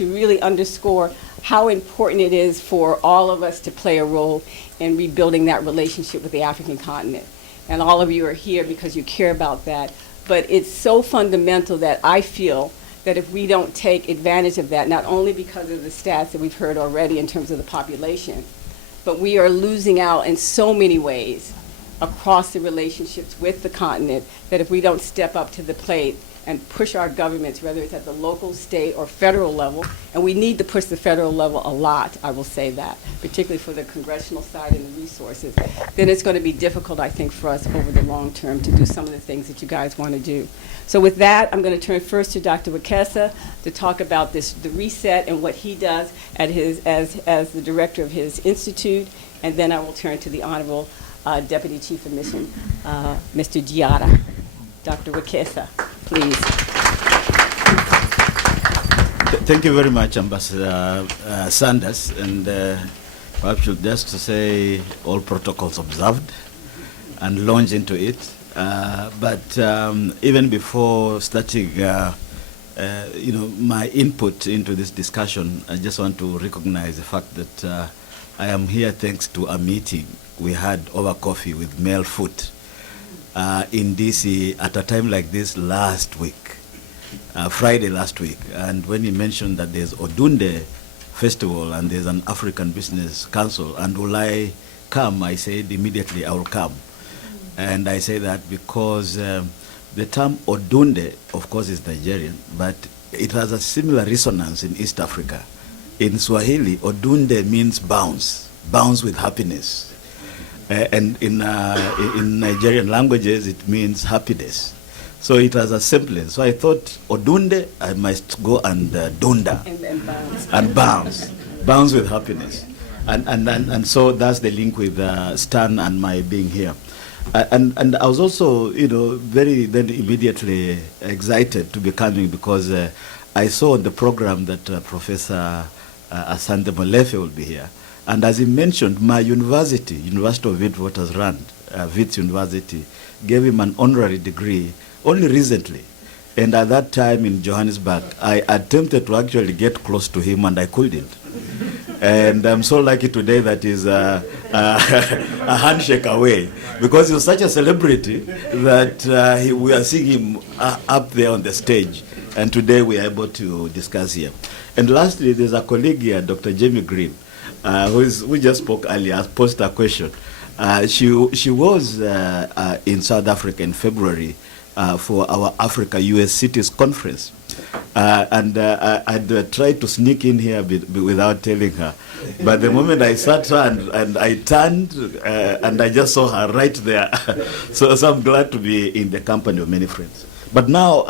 really underscore how important it is for all of us to play a role in rebuilding that relationship with the African continent. And all of you are here because you care about that. But it's so fundamental that I feel that if we don't take advantage of that, not only because of the stats that we've heard already in terms of the population, but we are losing out in so many ways across the relationships with the continent, that if we don't step up to the plate and push our governments, whether it's at the local, state, or federal level, and we need to push the federal level a lot, I will say that, particularly for the congressional side and the resources, then it's going to be difficult, I think, for us over the long term to do some of the things that you guys want to do. So with that, I'm going to turn first to Dr. Rikesa to talk about the reset and what he does at as the director of his institute, and then I will turn to the Honorable Deputy Chief of Mission, Mr. Diarra. Dr. Rikesa, please. Thank you very much, Ambassador Sanders, and perhaps should just to say all protocols observed and launch into it. But even before starting, my input into this discussion, I just want to recognize the fact that I am here thanks to a meeting we had over coffee with Mel Foote in DC at a time like this last week, Friday last week. And when he mentioned that there's ODUNDE festival and there's an African Business Council, and will I come, I said immediately I will come. And I say that because the term ODUNDE, of course, is Nigerian, but it has a similar resonance in East Africa. In Swahili, ODUNDE means bounce with happiness. And in Nigerian languages, it means happiness. So it has a semblance. So I thought, ODUNDE, I must go and dunda, and bounce with happiness. And so that's the link with Stan and my being here. And I was also, very then immediately excited to be coming because I saw on the program that Professor Asante Molefe will be here. And as he mentioned, my university, University of Witwatersrand, Wits University, gave him an honorary degree only recently. And at that time in Johannesburg, I attempted to actually get close to him and I couldn't. And I'm so lucky today that he's a handshake away, because he was such a celebrity that we are seeing him up there on the stage. And today we are able to discuss here. And lastly, there's a colleague here, Dr. Jamie Green, who just spoke earlier, posed a question. She was in South Africa in February for our Africa-US Cities Conference. And I'd tried to sneak in here without telling her. But the moment I sat her and I turned and I just saw her right there. So I'm glad to be in the company of many friends. But now,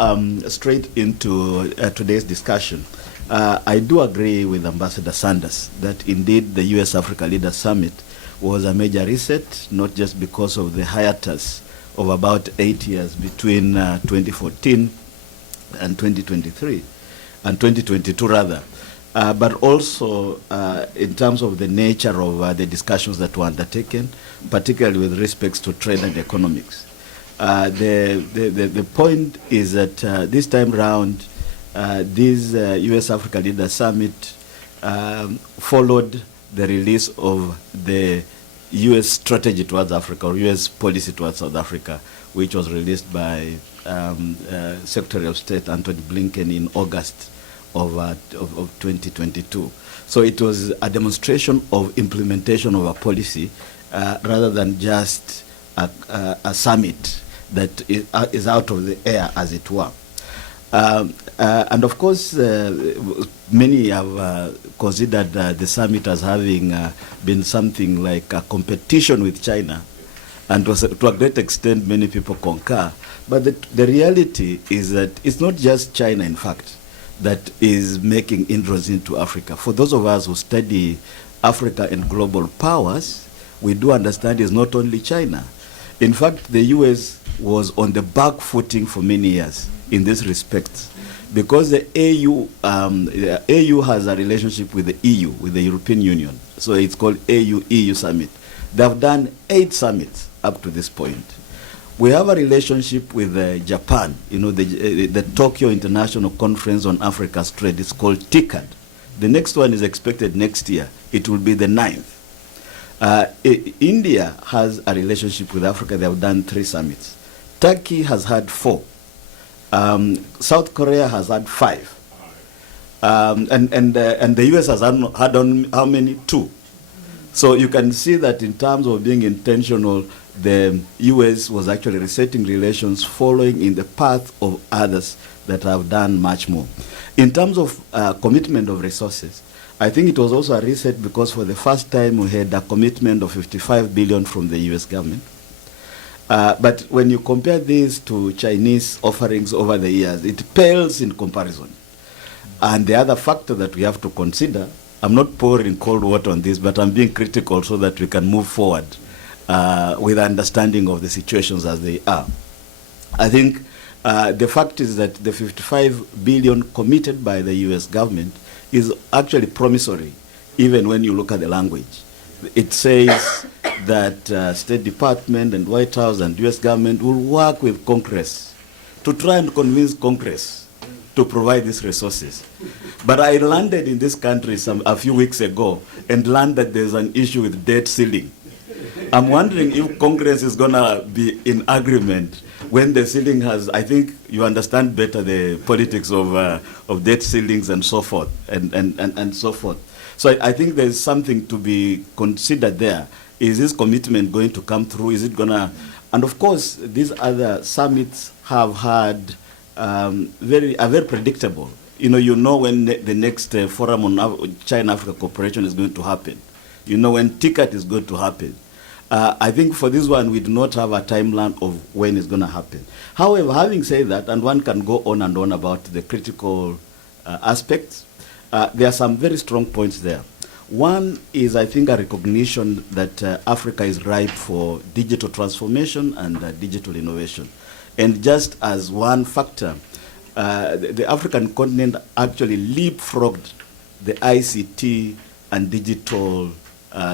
straight into today's discussion. I do agree with Ambassador Sanders that indeed the US-Africa Leaders Summit was a major reset, not just because of the hiatus of about 8 years between 2014 and 2023, and 2022 rather, but also in terms of the nature of the discussions that were undertaken, particularly with respects to trade and economics. The point is that this time round, this US-Africa Leaders Summit followed the release of the US strategy towards Africa, or US policy towards South Africa, which was released by Secretary of State Antony Blinken in August of 2022. So it was a demonstration of implementation of a policy rather than just a summit that is out of the air, as it were. And of course, many have considered the summit as having been something like a competition with China, and to a great extent many people concur. But the reality is that it's not just China, in fact, that is making inroads into Africa. For those of us who study Africa and global powers, we do understand it's not only China. In fact, the US was on the back footing for many years in this respect, because the AU has a relationship with the EU, with the European Union. So it's called AU-EU Summit. They have done 8 summits up to this point. We have a relationship with Japan, the Tokyo International Conference on Africa's Trade. It's called TICAD. The next one is expected next year. It will be the 9th. India has a relationship with Africa. They have done 3 summits. Turkey has had 4. South Korea has had 5. And the US has had on how many? 2. So you can see that in terms of being intentional, the US was actually resetting relations, following in the path of others that have done much more. In terms of commitment of resources, I think it was also a reset because for the first time we had a commitment of $55 billion from the US government. But when you compare this to Chinese offerings over the years, it pales in comparison. And the other factor that we have to consider, I'm not pouring cold water on this, but I'm being critical so that we can move forward with understanding of the situations as they are. I think the fact is that the $55 billion committed by the US government is actually promissory, even when you look at the language. It says that State Department and White House and US government will work with Congress to try and convince Congress to provide these resources. But I landed in this country a few weeks ago and learned that there's an issue with debt ceiling. I'm wondering if Congress is going to be in agreement when the ceiling has, I think you understand better the politics of debt ceilings and so forth, and so forth. So I think there's something to be considered there. Is this commitment going to come through? Is it going to? And of course, these other summits have had very predictable. You know when the next forum on China-Africa cooperation is going to happen. You know when TICAD is going to happen. I think for this one, we do not have a timeline of when it's going to happen. However, having said that, and one can go on and on about the critical aspects, there are some very strong points there. One is, I think, a recognition that Africa is ripe for digital transformation and digital innovation. And just as one factor, the African continent actually leapfrogged the ICT and digital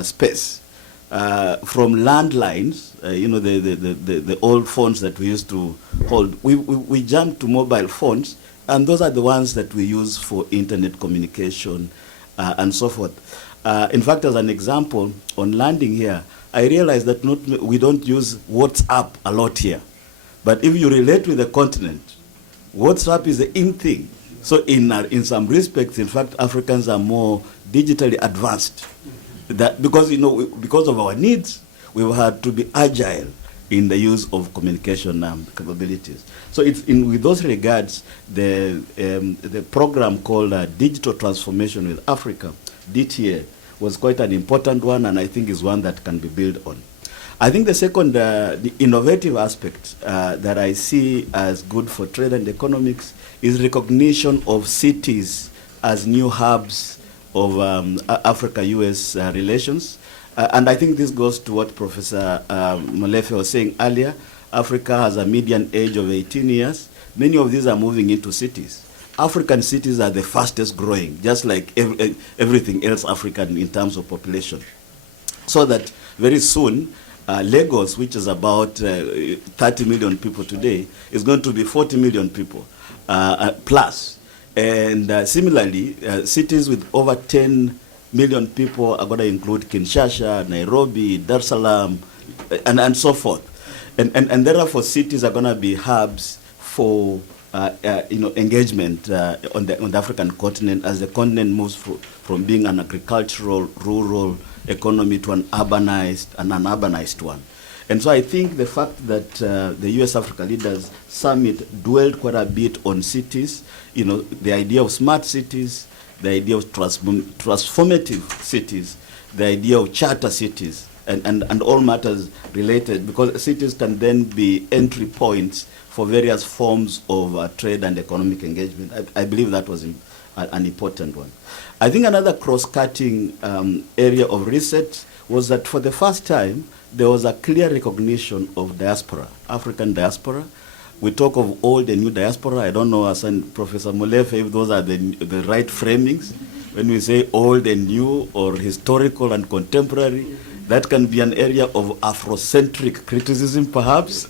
space. From landlines, the old phones that we used to hold, we jumped to mobile phones, and those are the ones that we use for internet communication and so forth. In fact, as an example, on landing here, I realized that we don't use WhatsApp a lot here. But if you relate with the continent, WhatsApp is the in thing. So in some respects, in fact, Africans are more digitally advanced. Because of our needs, we've had to be agile in the use of communication capabilities. So it's with those regards, the program called Digital Transformation with Africa, DTA, was quite an important one, and I think is one that can be built on. I think the second, the innovative aspect that I see as good for trade and economics is recognition of cities as new hubs of Africa-US relations. And I think this goes to what Professor Molefe was saying earlier. Africa has a median age of 18 years. Many of these are moving into cities. African cities are the fastest growing, just like everything else African in terms of population. So that very soon, Lagos, which is about 30 million people today, is going to be 40 million people plus. And similarly, cities with over 10 million people are going to include Kinshasa, Nairobi, Dar es Salaam, and so forth. And therefore, cities are going to be hubs for engagement on the African continent as the continent moves from being an agricultural, rural economy to an urbanized one. And so I think the fact that the US Africa Leaders Summit dwelled quite a bit on cities, the idea of smart cities, the idea of transformative cities, the idea of charter cities, and all matters related, because cities can then be entry points for various forms of trade and economic engagement. I believe that was an important one. I think another cross-cutting area of research was that for the first time, there was a clear recognition of diaspora, African diaspora. We talk of old and new diaspora. I don't know, as Professor Molefe, if those are the right framings. When we say old and new or historical and contemporary, that can be an area of Afrocentric criticism, perhaps,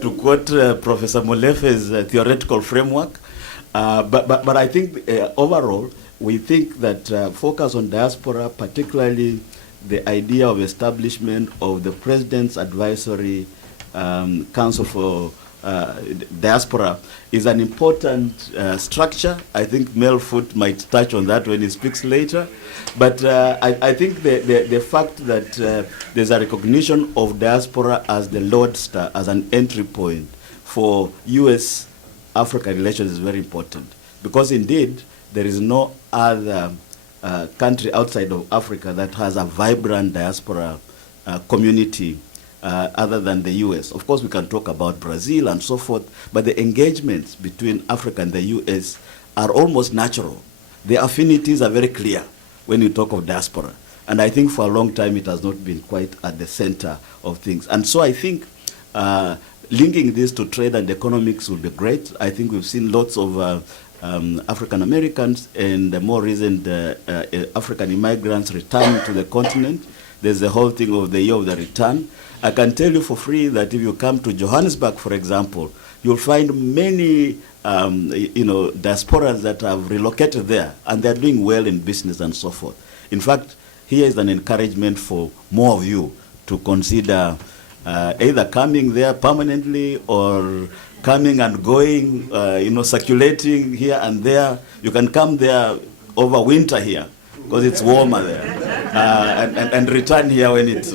to quote Professor Molefe's theoretical framework. But I think overall, we think that focus on diaspora, particularly the idea of establishment of the President's Advisory Council for Diaspora, is an important structure. I think Mel Foot might touch on that when he speaks later. But I think the fact that there's a recognition of diaspora as the lodestar, as an entry point for US-Africa relations is very important. Because indeed, there is no other country outside of Africa that has a vibrant diaspora community other than the US. Of course, we can talk about Brazil and so forth, but the engagements between Africa and the US are almost natural. The affinities are very clear when you talk of diaspora. And I think for a long time it has not been quite at the center of things. And so I think linking this to trade and economics would be great. I think we've seen lots of African Americans and the more recent African immigrants returning to the continent. There's the whole thing of the year of the return. I can tell you for free that if you come to Johannesburg, for example, you'll find many diasporans that have relocated there, and they're doing well in business and so forth. In fact, here is an encouragement for more of you to consider either coming there permanently or coming and going, circulating here and there. You can come there over winter here because it's warmer there, and return here when it's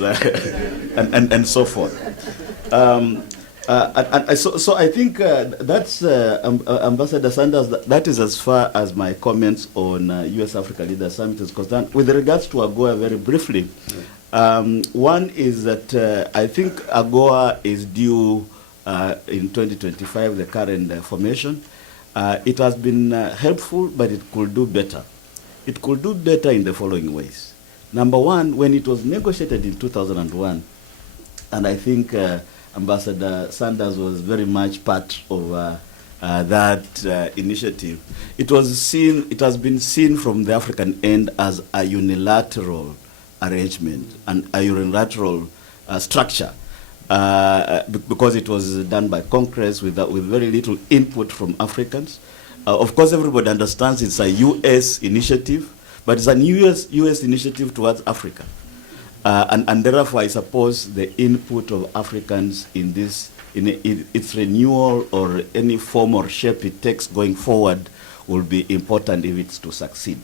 and so forth. So I think that's Ambassador Sanders. That is as far as my comments on U.S. Africa Leaders Summit is concerned. With regards to AGOA, very briefly, one is that I think AGOA is due in 2025, the current formation. It has been helpful, but it could do better. it could do better in the following ways. Number one, when it was negotiated in 2001, and I think Ambassador Sanders was very much part of that initiative, it has been seen from the African end as a unilateral arrangement and a unilateral structure. Because it was done by Congress with very little input from Africans. Of course, everybody understands it's a U.S. initiative, but it's a U.S. initiative towards Africa. And therefore, I suppose the input of Africans in this, in its renewal or any form or shape it takes going forward will be important if it's to succeed.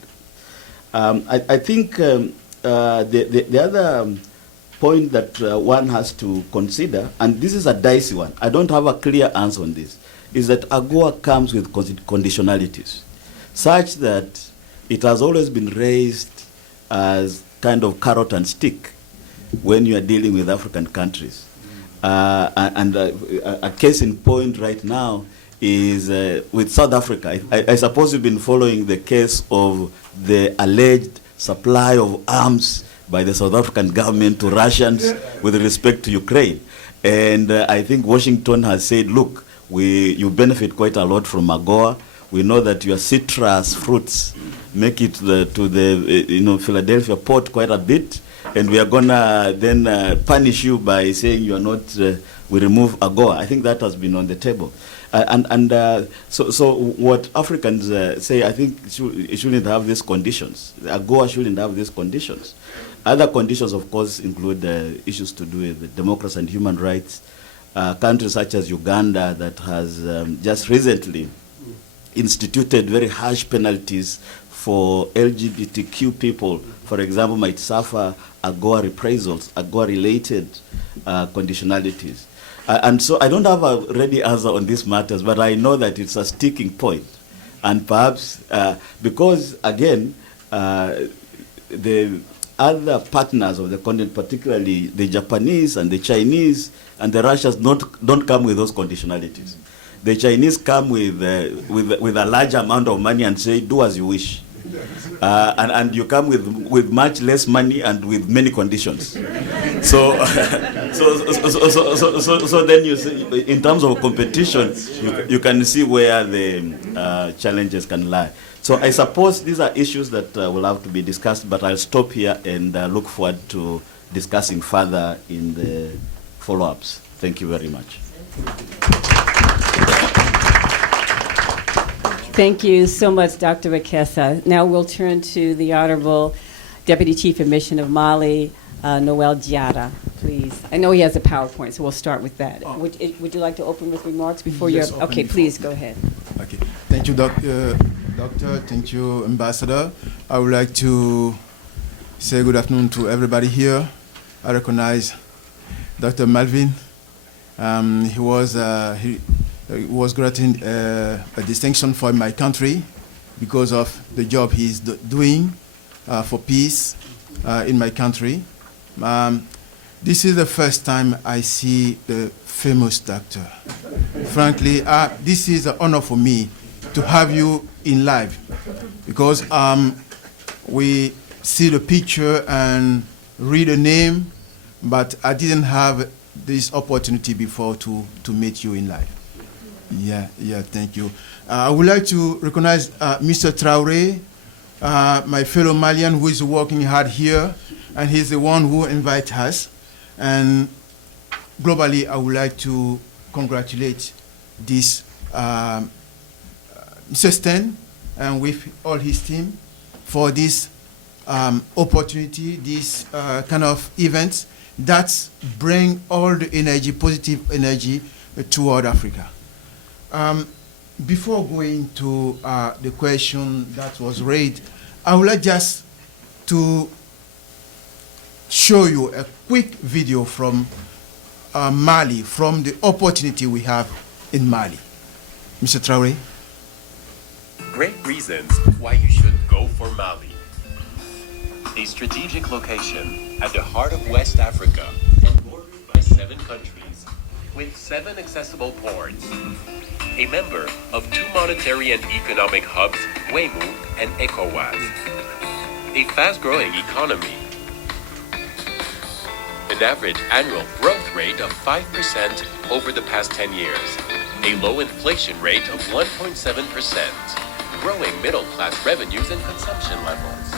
I think the other point that one has to consider, and this is a dicey one, I don't have a clear answer on this, is that AGOA comes with conditionalities, such that it has always been raised as kind of carrot and stick when you are dealing with African countries. A case in point right now is with South Africa. I suppose you've been following the case of the alleged supply of arms by the South African government to Russians with respect to Ukraine. And I think Washington has said, look, you benefit quite a lot from AGOA. We know that your citrus fruits make it to the Philadelphia port quite a bit, and we are gonna then punish you by saying you are not, we remove AGOA. I think that has been on the table. So what Africans say, I think it shouldn't have these conditions. AGOA shouldn't have these conditions. Other conditions, of course, include issues to do with democracy and human rights. Countries such as Uganda that has just recently instituted very harsh penalties for LGBTQ people, for example, might suffer AGOA reprisals, AGOA-related conditionalities. And so I don't have a ready answer on these matters, but I know that it's a sticking point. And perhaps because, again, the other partners of the continent, particularly the Japanese and the Chinese and the Russians, don't come with those conditionalities. The Chinese come with a large amount of money and say, do as you wish. And you come with much less money and with many conditions. So then you see, in terms of competition, you can see where the challenges can lie. So I suppose these are issues that will have to be discussed, but I'll stop here and look forward to discussing further in the follow-ups. Thank you very much. Thank you so much, Dr. Wakesa. Now we'll turn to the Honorable Deputy Chief of Mission of Mali, Noel Diarra, please. I know he has a PowerPoint, so we'll start with that. Oh. Would you like to open with remarks before you're... Okay, please, go ahead. Okay. Thank you, Doctor. Thank you, Ambassador. I would like to say good afternoon to everybody here. I recognize Dr. Malvin. He was granted a distinction for my country because of the job he's doing for peace in my country. This is the first time I see the famous doctor. Frankly, this is an honor for me to have you in live because we see the picture and read the name, but I didn't have this opportunity before to meet you in live. Yeah, thank you. I would like to recognize Mr. Traoré, my fellow Malian who is working hard here, and he's the one who invited us. And globally, I would like to congratulate this Mr. Sten and with all his team for this opportunity, this kind of events that bring all the energy, positive energy toward Africa. Before going to the question that was raised, I would like just to show you a quick video from Mali, from the opportunity we have in Mali. Mr. Traoré. Great reasons why you should go for Mali. A strategic location at the heart of West Africa and bordered by 7 countries with 7 accessible ports. A member of 2 monetary and economic hubs, WEMU and ECOWAS. a fast-growing economy. An average annual growth rate of 5% over the past 10 years. A low inflation rate of 1.7%. Growing middle-class revenues and consumption levels.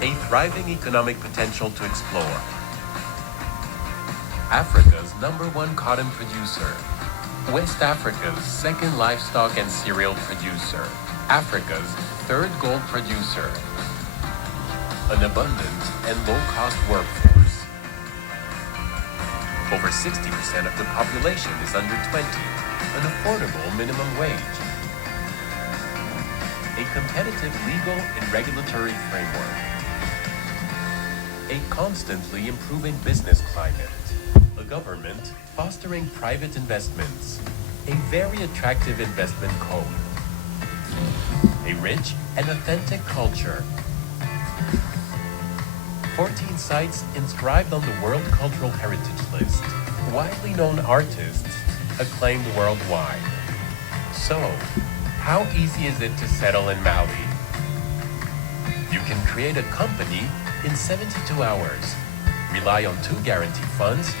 A thriving economic potential to explore. Africa's #1 cotton producer. West Africa's second livestock and cereal producer. Africa's third gold producer. An abundant and low-cost workforce. Over 60% of the population is under 20, an affordable minimum wage. A competitive legal and regulatory framework. A constantly improving business climate. A government fostering private investments. A very attractive investment code. A rich and authentic culture. 14 sites inscribed on the World Cultural Heritage List. Widely known artists acclaimed worldwide. So, how easy is it to settle in Mali? You can create a company in 72 hours. Rely on 2 guarantee funds.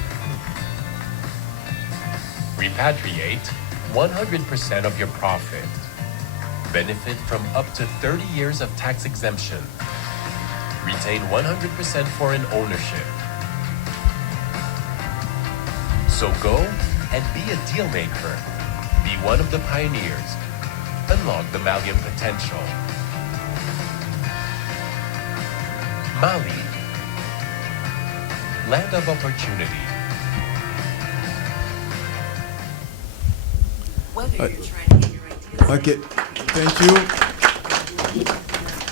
Repatriate 100% of your profit. Benefit from up to 30 years of tax exemption. Retain 100% foreign ownership. So go and be a deal maker. Be one of the pioneers. Unlock the Malian potential. Mali, land of opportunity. Okay, thank you.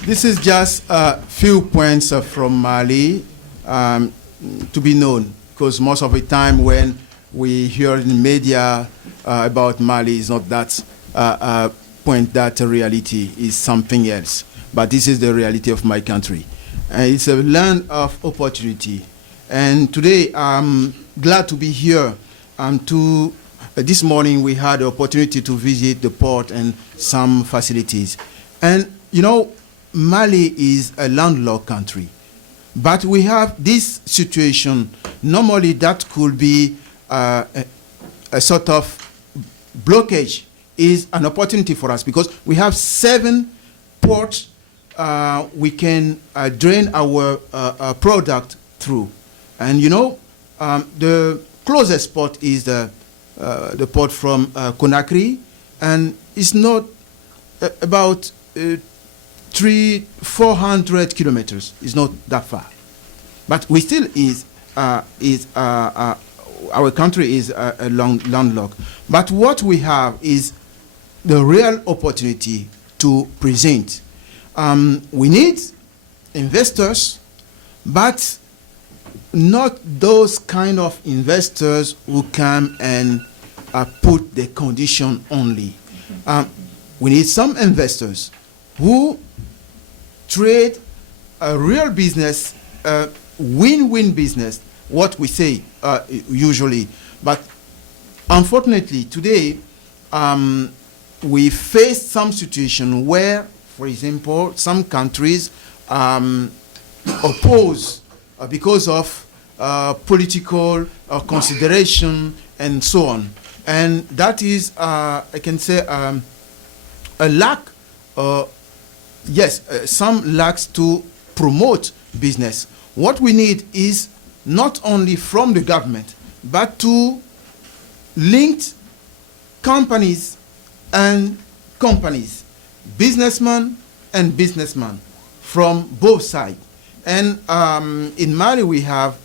This is just a few points from Mali to be known, because most of the time when we hear in the media about Mali, is not that point, that reality is something else. But this is the reality of my country. It's a land of opportunity. And today I'm glad to be here. This morning we had the opportunity to visit the port and some facilities. And you know, Mali is a landlocked country. But we have this situation. Normally that could be a sort of blockage, is an opportunity for us because we have 7 ports we can drain our product through. And you know, the closest port is the port from Conakry, and it's not about 400 kilometers. It's not that far, but we still our country is a landlocked. But what we have is the real opportunity to present. We need investors, but not those kind of investors who come and put the condition only. We need some investors who trade a real business, win-win business, what we say usually. But unfortunately today, we face some situation where, for example, some countries oppose because of political consideration and so on. And that is, I can say, a lack, some lacks to promote business. What we need is not only from the government, but to link companies and companies, businessmen and businessmen from both sides. And in Mali we have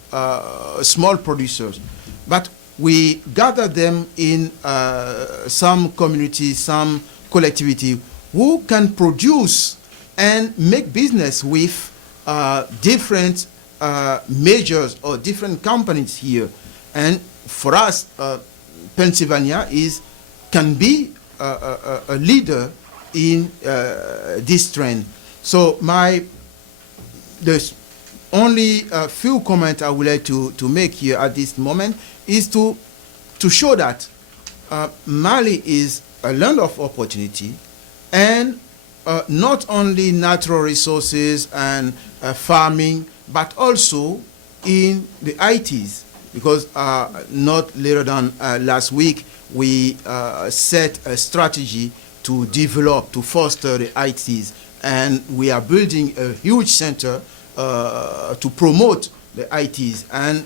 small producers, but we gather them in some community, some collectivity who can produce and make business with different majors or different companies here. And for us, Pennsylvania can be a leader in this trend. So there's only a few comments I would like to make here at this moment is to show that Mali is a land of opportunity, and not only natural resources and farming, but also in the ITs, because not later than last week, we set a strategy to develop, to foster the ITs, and we are building a huge center to promote the ITs. And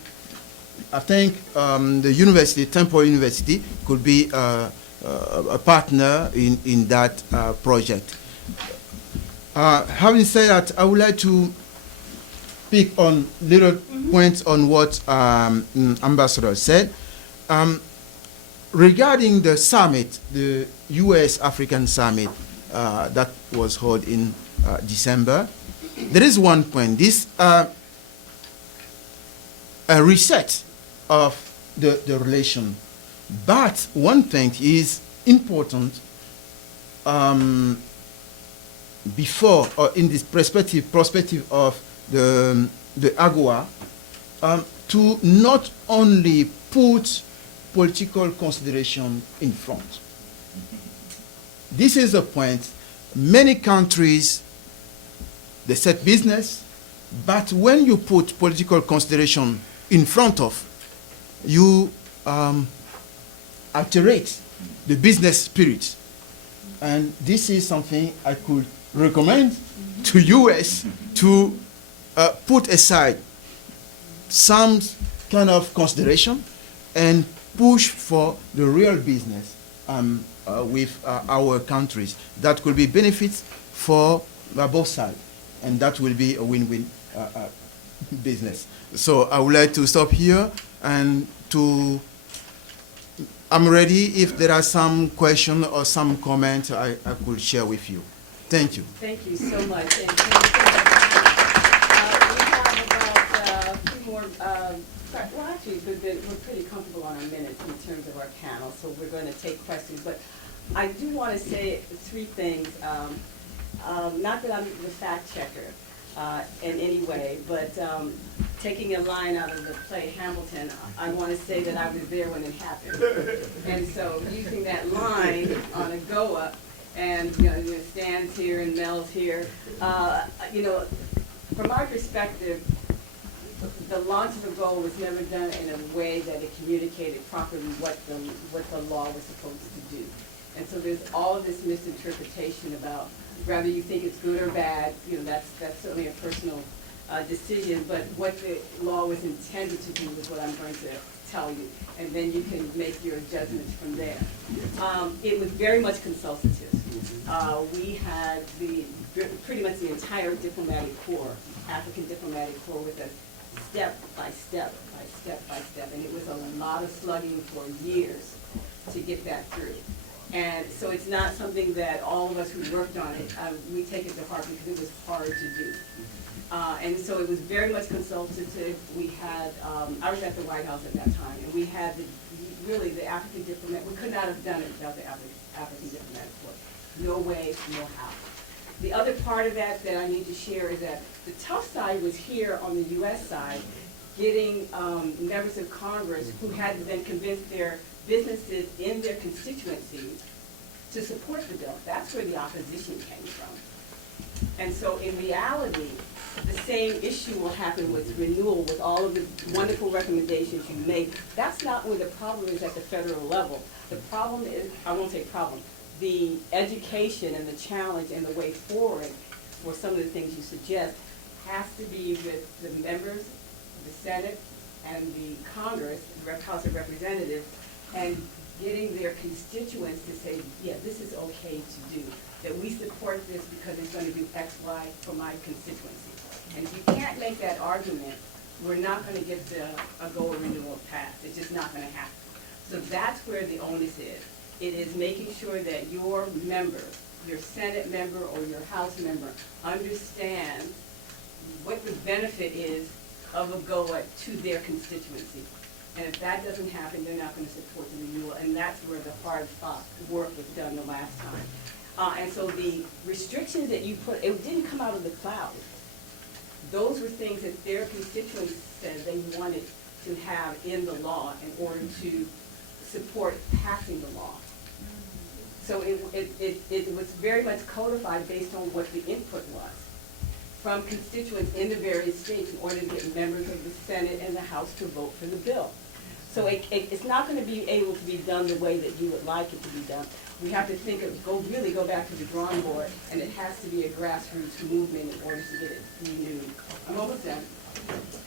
I think the university, Temple University, could be a partner in that project. Having said that, I would like to pick on little points on what Ambassador said. Regarding the summit, the U.S. African summit that was held in December, there is one point. This a reset of the relation. But one thing is important before or in this perspective of the AGOA, to not only put political consideration in front. This is a point. Many countries, they set business, but when you put political consideration in front of, you alterate the business spirit. And this is something I could recommend to US to put aside some kind of consideration and push for the real business with our countries. That could be benefits for both sides, and that will be a win-win business. So I would like to stop here and I'm ready if there are some question or some comment I could share with you. Thank you. Thank you so much. And we have about a few more, well, actually, we're pretty comfortable on our minutes in terms of our panel, so we're going to take questions. But I do want to say three things. Not that I'm the fact checker in any way, but taking a line out of the play Hamilton, I want to say that I was there when it happened. And so using that line on a go-up, and Stan's here and Mel's here, from our perspective, the launch of the goal was never done in a way that it communicated properly what the law was supposed to do. And so there's all of this misinterpretation about whether you think it's good or bad. That's certainly a personal decision, but what the law was intended to do is what I'm going to tell you, and then you can make your judgments from there. It was very much consultative. We had pretty much the entire diplomatic corps, African diplomatic corps, with us step by step, and it was a lot of slugging for years to get that through. And so it's not something that all of us who worked on it, we take it to heart because it was hard to do. And so it was very much consultative. We had, I was at the White House at that time, and we had the African diplomat. We could not have done it without the African diplomatic corps. No way, no how. The other part of that I need to share is that the tough side was here on the U.S. side, getting members of Congress who had then convinced their businesses in their constituencies to support the bill. That's where the opposition came from. And so in reality, the same issue will happen with renewal, with all of the wonderful recommendations you make. That's not where the problem is at the federal level. The problem is, I won't say problem, the education and the challenge and the way forward for some of the things you suggest has to be with the members of the Senate and the Congress, the House of Representatives, and getting their constituents to say, yeah, this is okay to do, that we support this because it's going to do X, Y for my constituency. And if you can't make that argument, we're not going to get a GOA renewal passed. It's just not going to happen. So that's where the onus is. It is making sure that your member, your Senate member or your House member, understands what the benefit is of a GOA to their constituency. And if that doesn't happen, they're not going to support the renewal. And that's where the hard fought work was done the last time. And so the restrictions that you put, it didn't come out of the cloud. Those were things that their constituents said they wanted to have in the law in order to support passing the law. So it was very much codified based on what the input was from constituents in the various states in order to get members of the Senate and the House to vote for the bill. So it's not going to be able to be done the way that you would like it to be done. We have to really go back to the drawing board, and it has to be a grassroots movement in order to get it renewed. I'm almost done.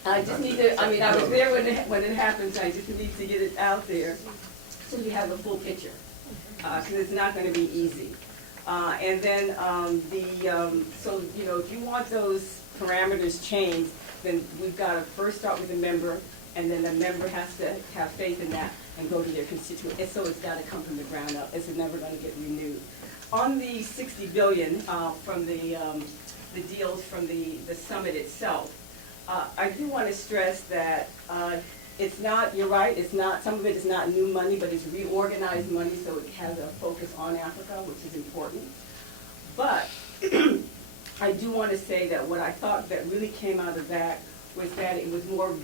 I just need to, I was there when it happened, so I just need to get it out there so you have the full picture, because it's not going to be easy. And then so, if you want those parameters changed, then we've got to first start with a member, and then the member has to have faith in that and go to their constituent. And so it's got to come from the ground up. It's never going to get renewed. On the $60 billion from the deals from the summit itself, I do want to stress that it's not, you're right, it's not, some of it is not new money, but it's reorganized money, so it has a focus on Africa, which is important. But I do want to say that what I thought that really came out of that was that it was more,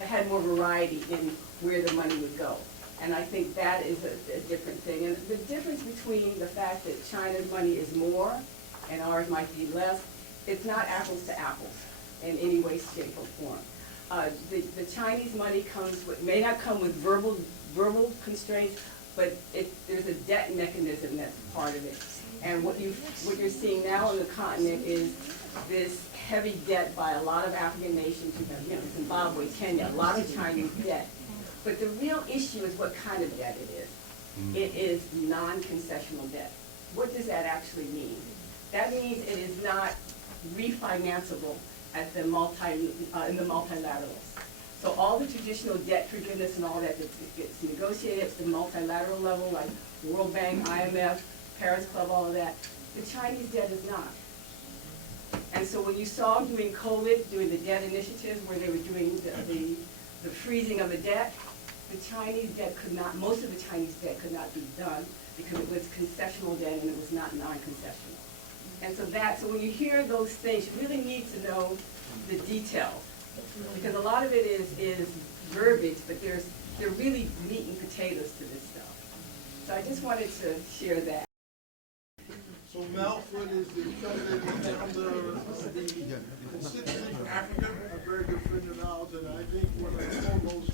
it had more variety in where the money would go. And I think that is a different thing. And the difference between the fact that China's money is more and ours might be less, it's not apples to apples in any way, shape, or form. The Chinese money may not come with verbal constraints, but there's a debt mechanism that's part of it. And what you're seeing now on the continent is this heavy debt by a lot of African nations, Zimbabwe, Kenya, a lot of Chinese debt. But the real issue is what kind of debt it is. It is non-concessional debt. What does that actually mean? That means it is not refinanceable at the in the multilaterals. So all the traditional debt forgiveness and all that gets negotiated at the multilateral level, like World Bank, IMF, Paris Club, all of that. The Chinese debt is not. And so when you saw during COVID, doing the debt initiatives where they were doing the freezing of the debt, the Chinese debt could not, most of the Chinese debt could not be done because it was concessional debt and it was not non-concessional. And so when you hear those things, you really need to know the details, because a lot of it is verbiage, but they're really meat and potatoes to this stuff. So I just wanted to share that. So Melford is the president of the Constituent of Africa, a very good friend of ours, and I think one of the foremost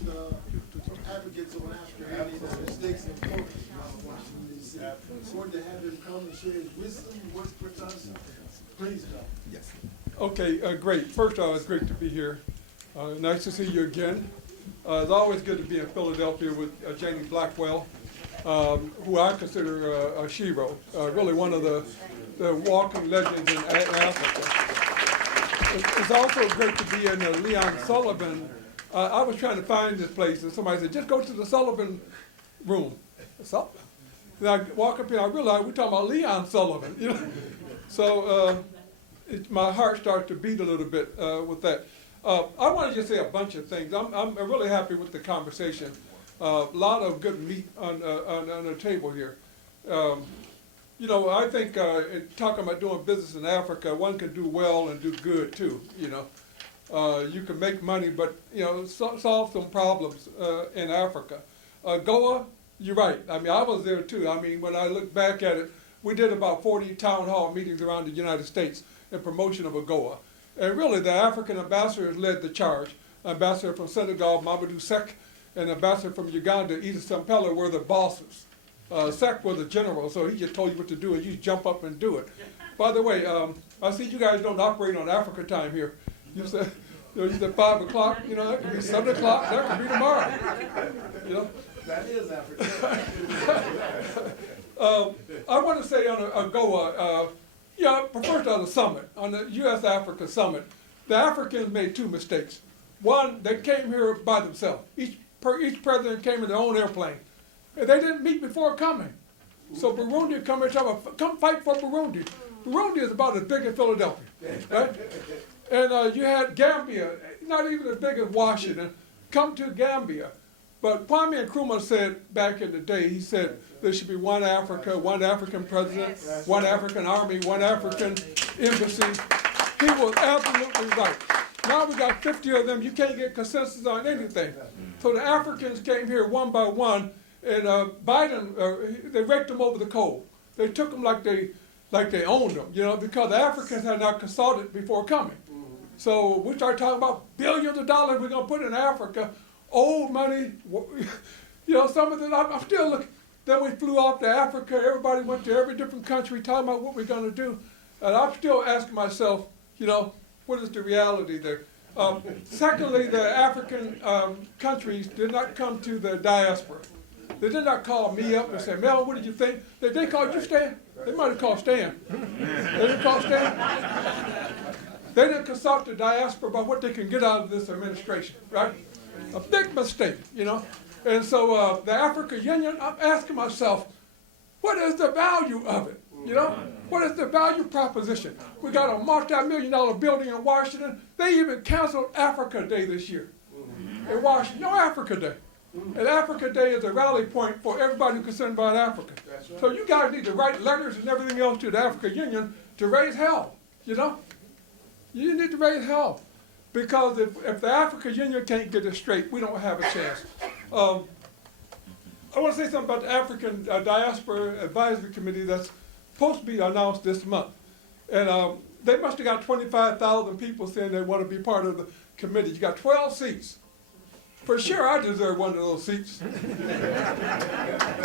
advocates of Africa in the United States and focus on Washington, D.C. Important to have him come and share his wisdom, work with us. Please come. Yes. Okay, great. First of all, it's great to be here. Nice to see you again. It's always good to be in Philadelphia with Janie Blackwell, who I consider a hero, really one of the walking legends in Africa. It's also great to be in Leon Sullivan. I was trying to find this place, and somebody said, just go to the Sullivan room. And I walk up here, I realize we're talking about Leon Sullivan. So my heart starts to beat a little bit with that. I want to just say a bunch of things. I'm really happy with the conversation. A lot of good meat on the table here. I think talking about doing business in Africa, one can do well and do good too. You can make money, but solve some problems in Africa. Goa, you're right. I was there too. When I look back at it, we did about 40 town hall meetings around the United States in promotion of AGOA. And really, the African ambassadors led the charge. Ambassador from Senegal, Mamadou Seck, and ambassador from Uganda, Issa Sampella, were the bosses. Seck was the general, so he just told you what to do, and you jump up and do it. By the way, I see you guys don't operate on Africa time here. You said 5 o'clock, that could be 7 o'clock, that could be tomorrow. That is Africa. I want to say on AGOA, first on the summit, on the U.S.-Africa summit, the Africans made 2 mistakes. One, they came here by themselves. Each president came in their own airplane. And they didn't meet before coming. So Burundi come here and tell them, come fight for Burundi. Burundi is about as big as Philadelphia, right? And you had Gambia, not even as big as Washington, come to Gambia. But Kwame Nkrumah said back in the day, he said there should be one Africa, one African president, one African army, one African embassy. He was absolutely right. Now we got 50 of them, you can't get consensus on anything. So the Africans came here one by one, And Biden, they raked them over the coal. They took them like they owned them, you know, because the Africans had not consulted before coming. So we started talking about billions of dollars we're going to put in Africa, old money, you know, some of it, I'm still looking. Then we flew off to Africa, everybody went to every different country talking about what we're going to do. And I'm still asking myself, you know, what is the reality there? Secondly, the African countries did not come to the diaspora. They did not call me up and say, Mel, what did you think? They called you Stan? They might have called Stan. They didn't call Stan? They didn't consult the diaspora about what they can get out of this administration, right? A big mistake, you know? And so the African Union, I'm asking myself, what is the value of it? You know, what is the value proposition? We got a multi-million-dollar building in Washington. They even canceled Africa Day this year in Washington. No Africa Day. And Africa Day is a rally point for everybody who's concerned about Africa. So you guys need to write letters and everything else to the African Union to raise hell, you know? You need to raise hell. Because if the African Union can't get it straight, we don't have a chance. I want to say something about the African Diaspora Advisory Committee that's supposed to be announced this month. And they must have got 25,000 people saying they want to be part of the committee. You got 12 seats. For sure, I deserve one of those seats.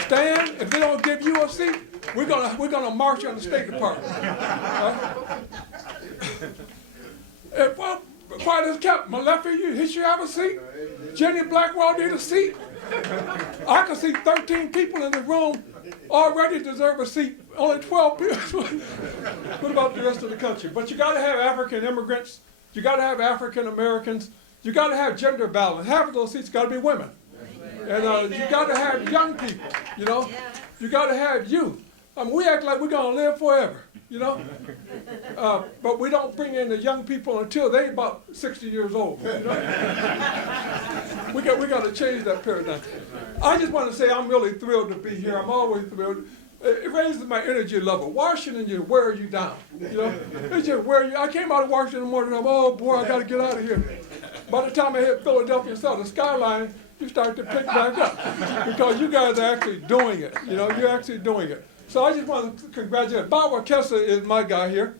Stan, if they don't give you a seat, we're gonna march on the State Department. If quiet as kept, Malefi, he should have a seat. Jenny Blackwell need a seat. I can see 13 people in the room already deserve a seat. Only 12 people. What about the rest of the country? But you got to have African immigrants. You got to have African Americans. You got to have gender balance. Half of those seats got to be women. And you got to have young people, you know. You got to have youth. I mean, we act like we're going to live forever, you know. But we don't bring in the young people until they're about 60 years old, you know. We got to change that paradigm. I just want to say I'm really thrilled to be here. I'm always thrilled. It raises my energy level. Washington, you wear you down, you know. It just wear you. I came out of Washington in the morning, oh boy, I got to get out of here. By the time I hit Philadelphia and saw the skyline, you start to pick back up because you guys are actually doing it. You know, you're actually doing it. So I just want to congratulate. Bob Wakesa is my guy here.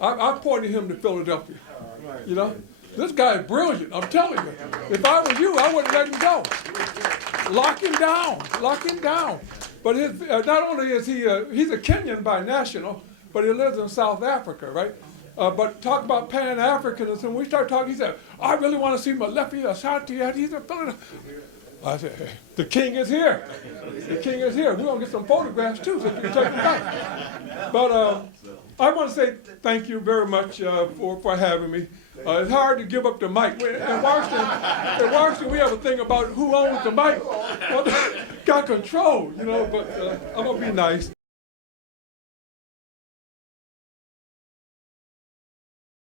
I pointed him to Philadelphia. You know, this guy is brilliant. I'm telling you. If I were you, I wouldn't let him go. Lock him down. Lock him down. But not only is he's a Kenyan by national, but he lives in South Africa, right? But talk about Pan-Africanism. When we start talking, he said, I really want to see Malefi Asante. He's in Philadelphia. I said, hey, the king is here. The king is here. We're going to get some photographs, too, so you can take them back. But I want to say thank you very much for having me. It's hard to give up the mic. In Washington, we have a thing about who owns the mic. Well, got control, you know, but I'm going to be nice.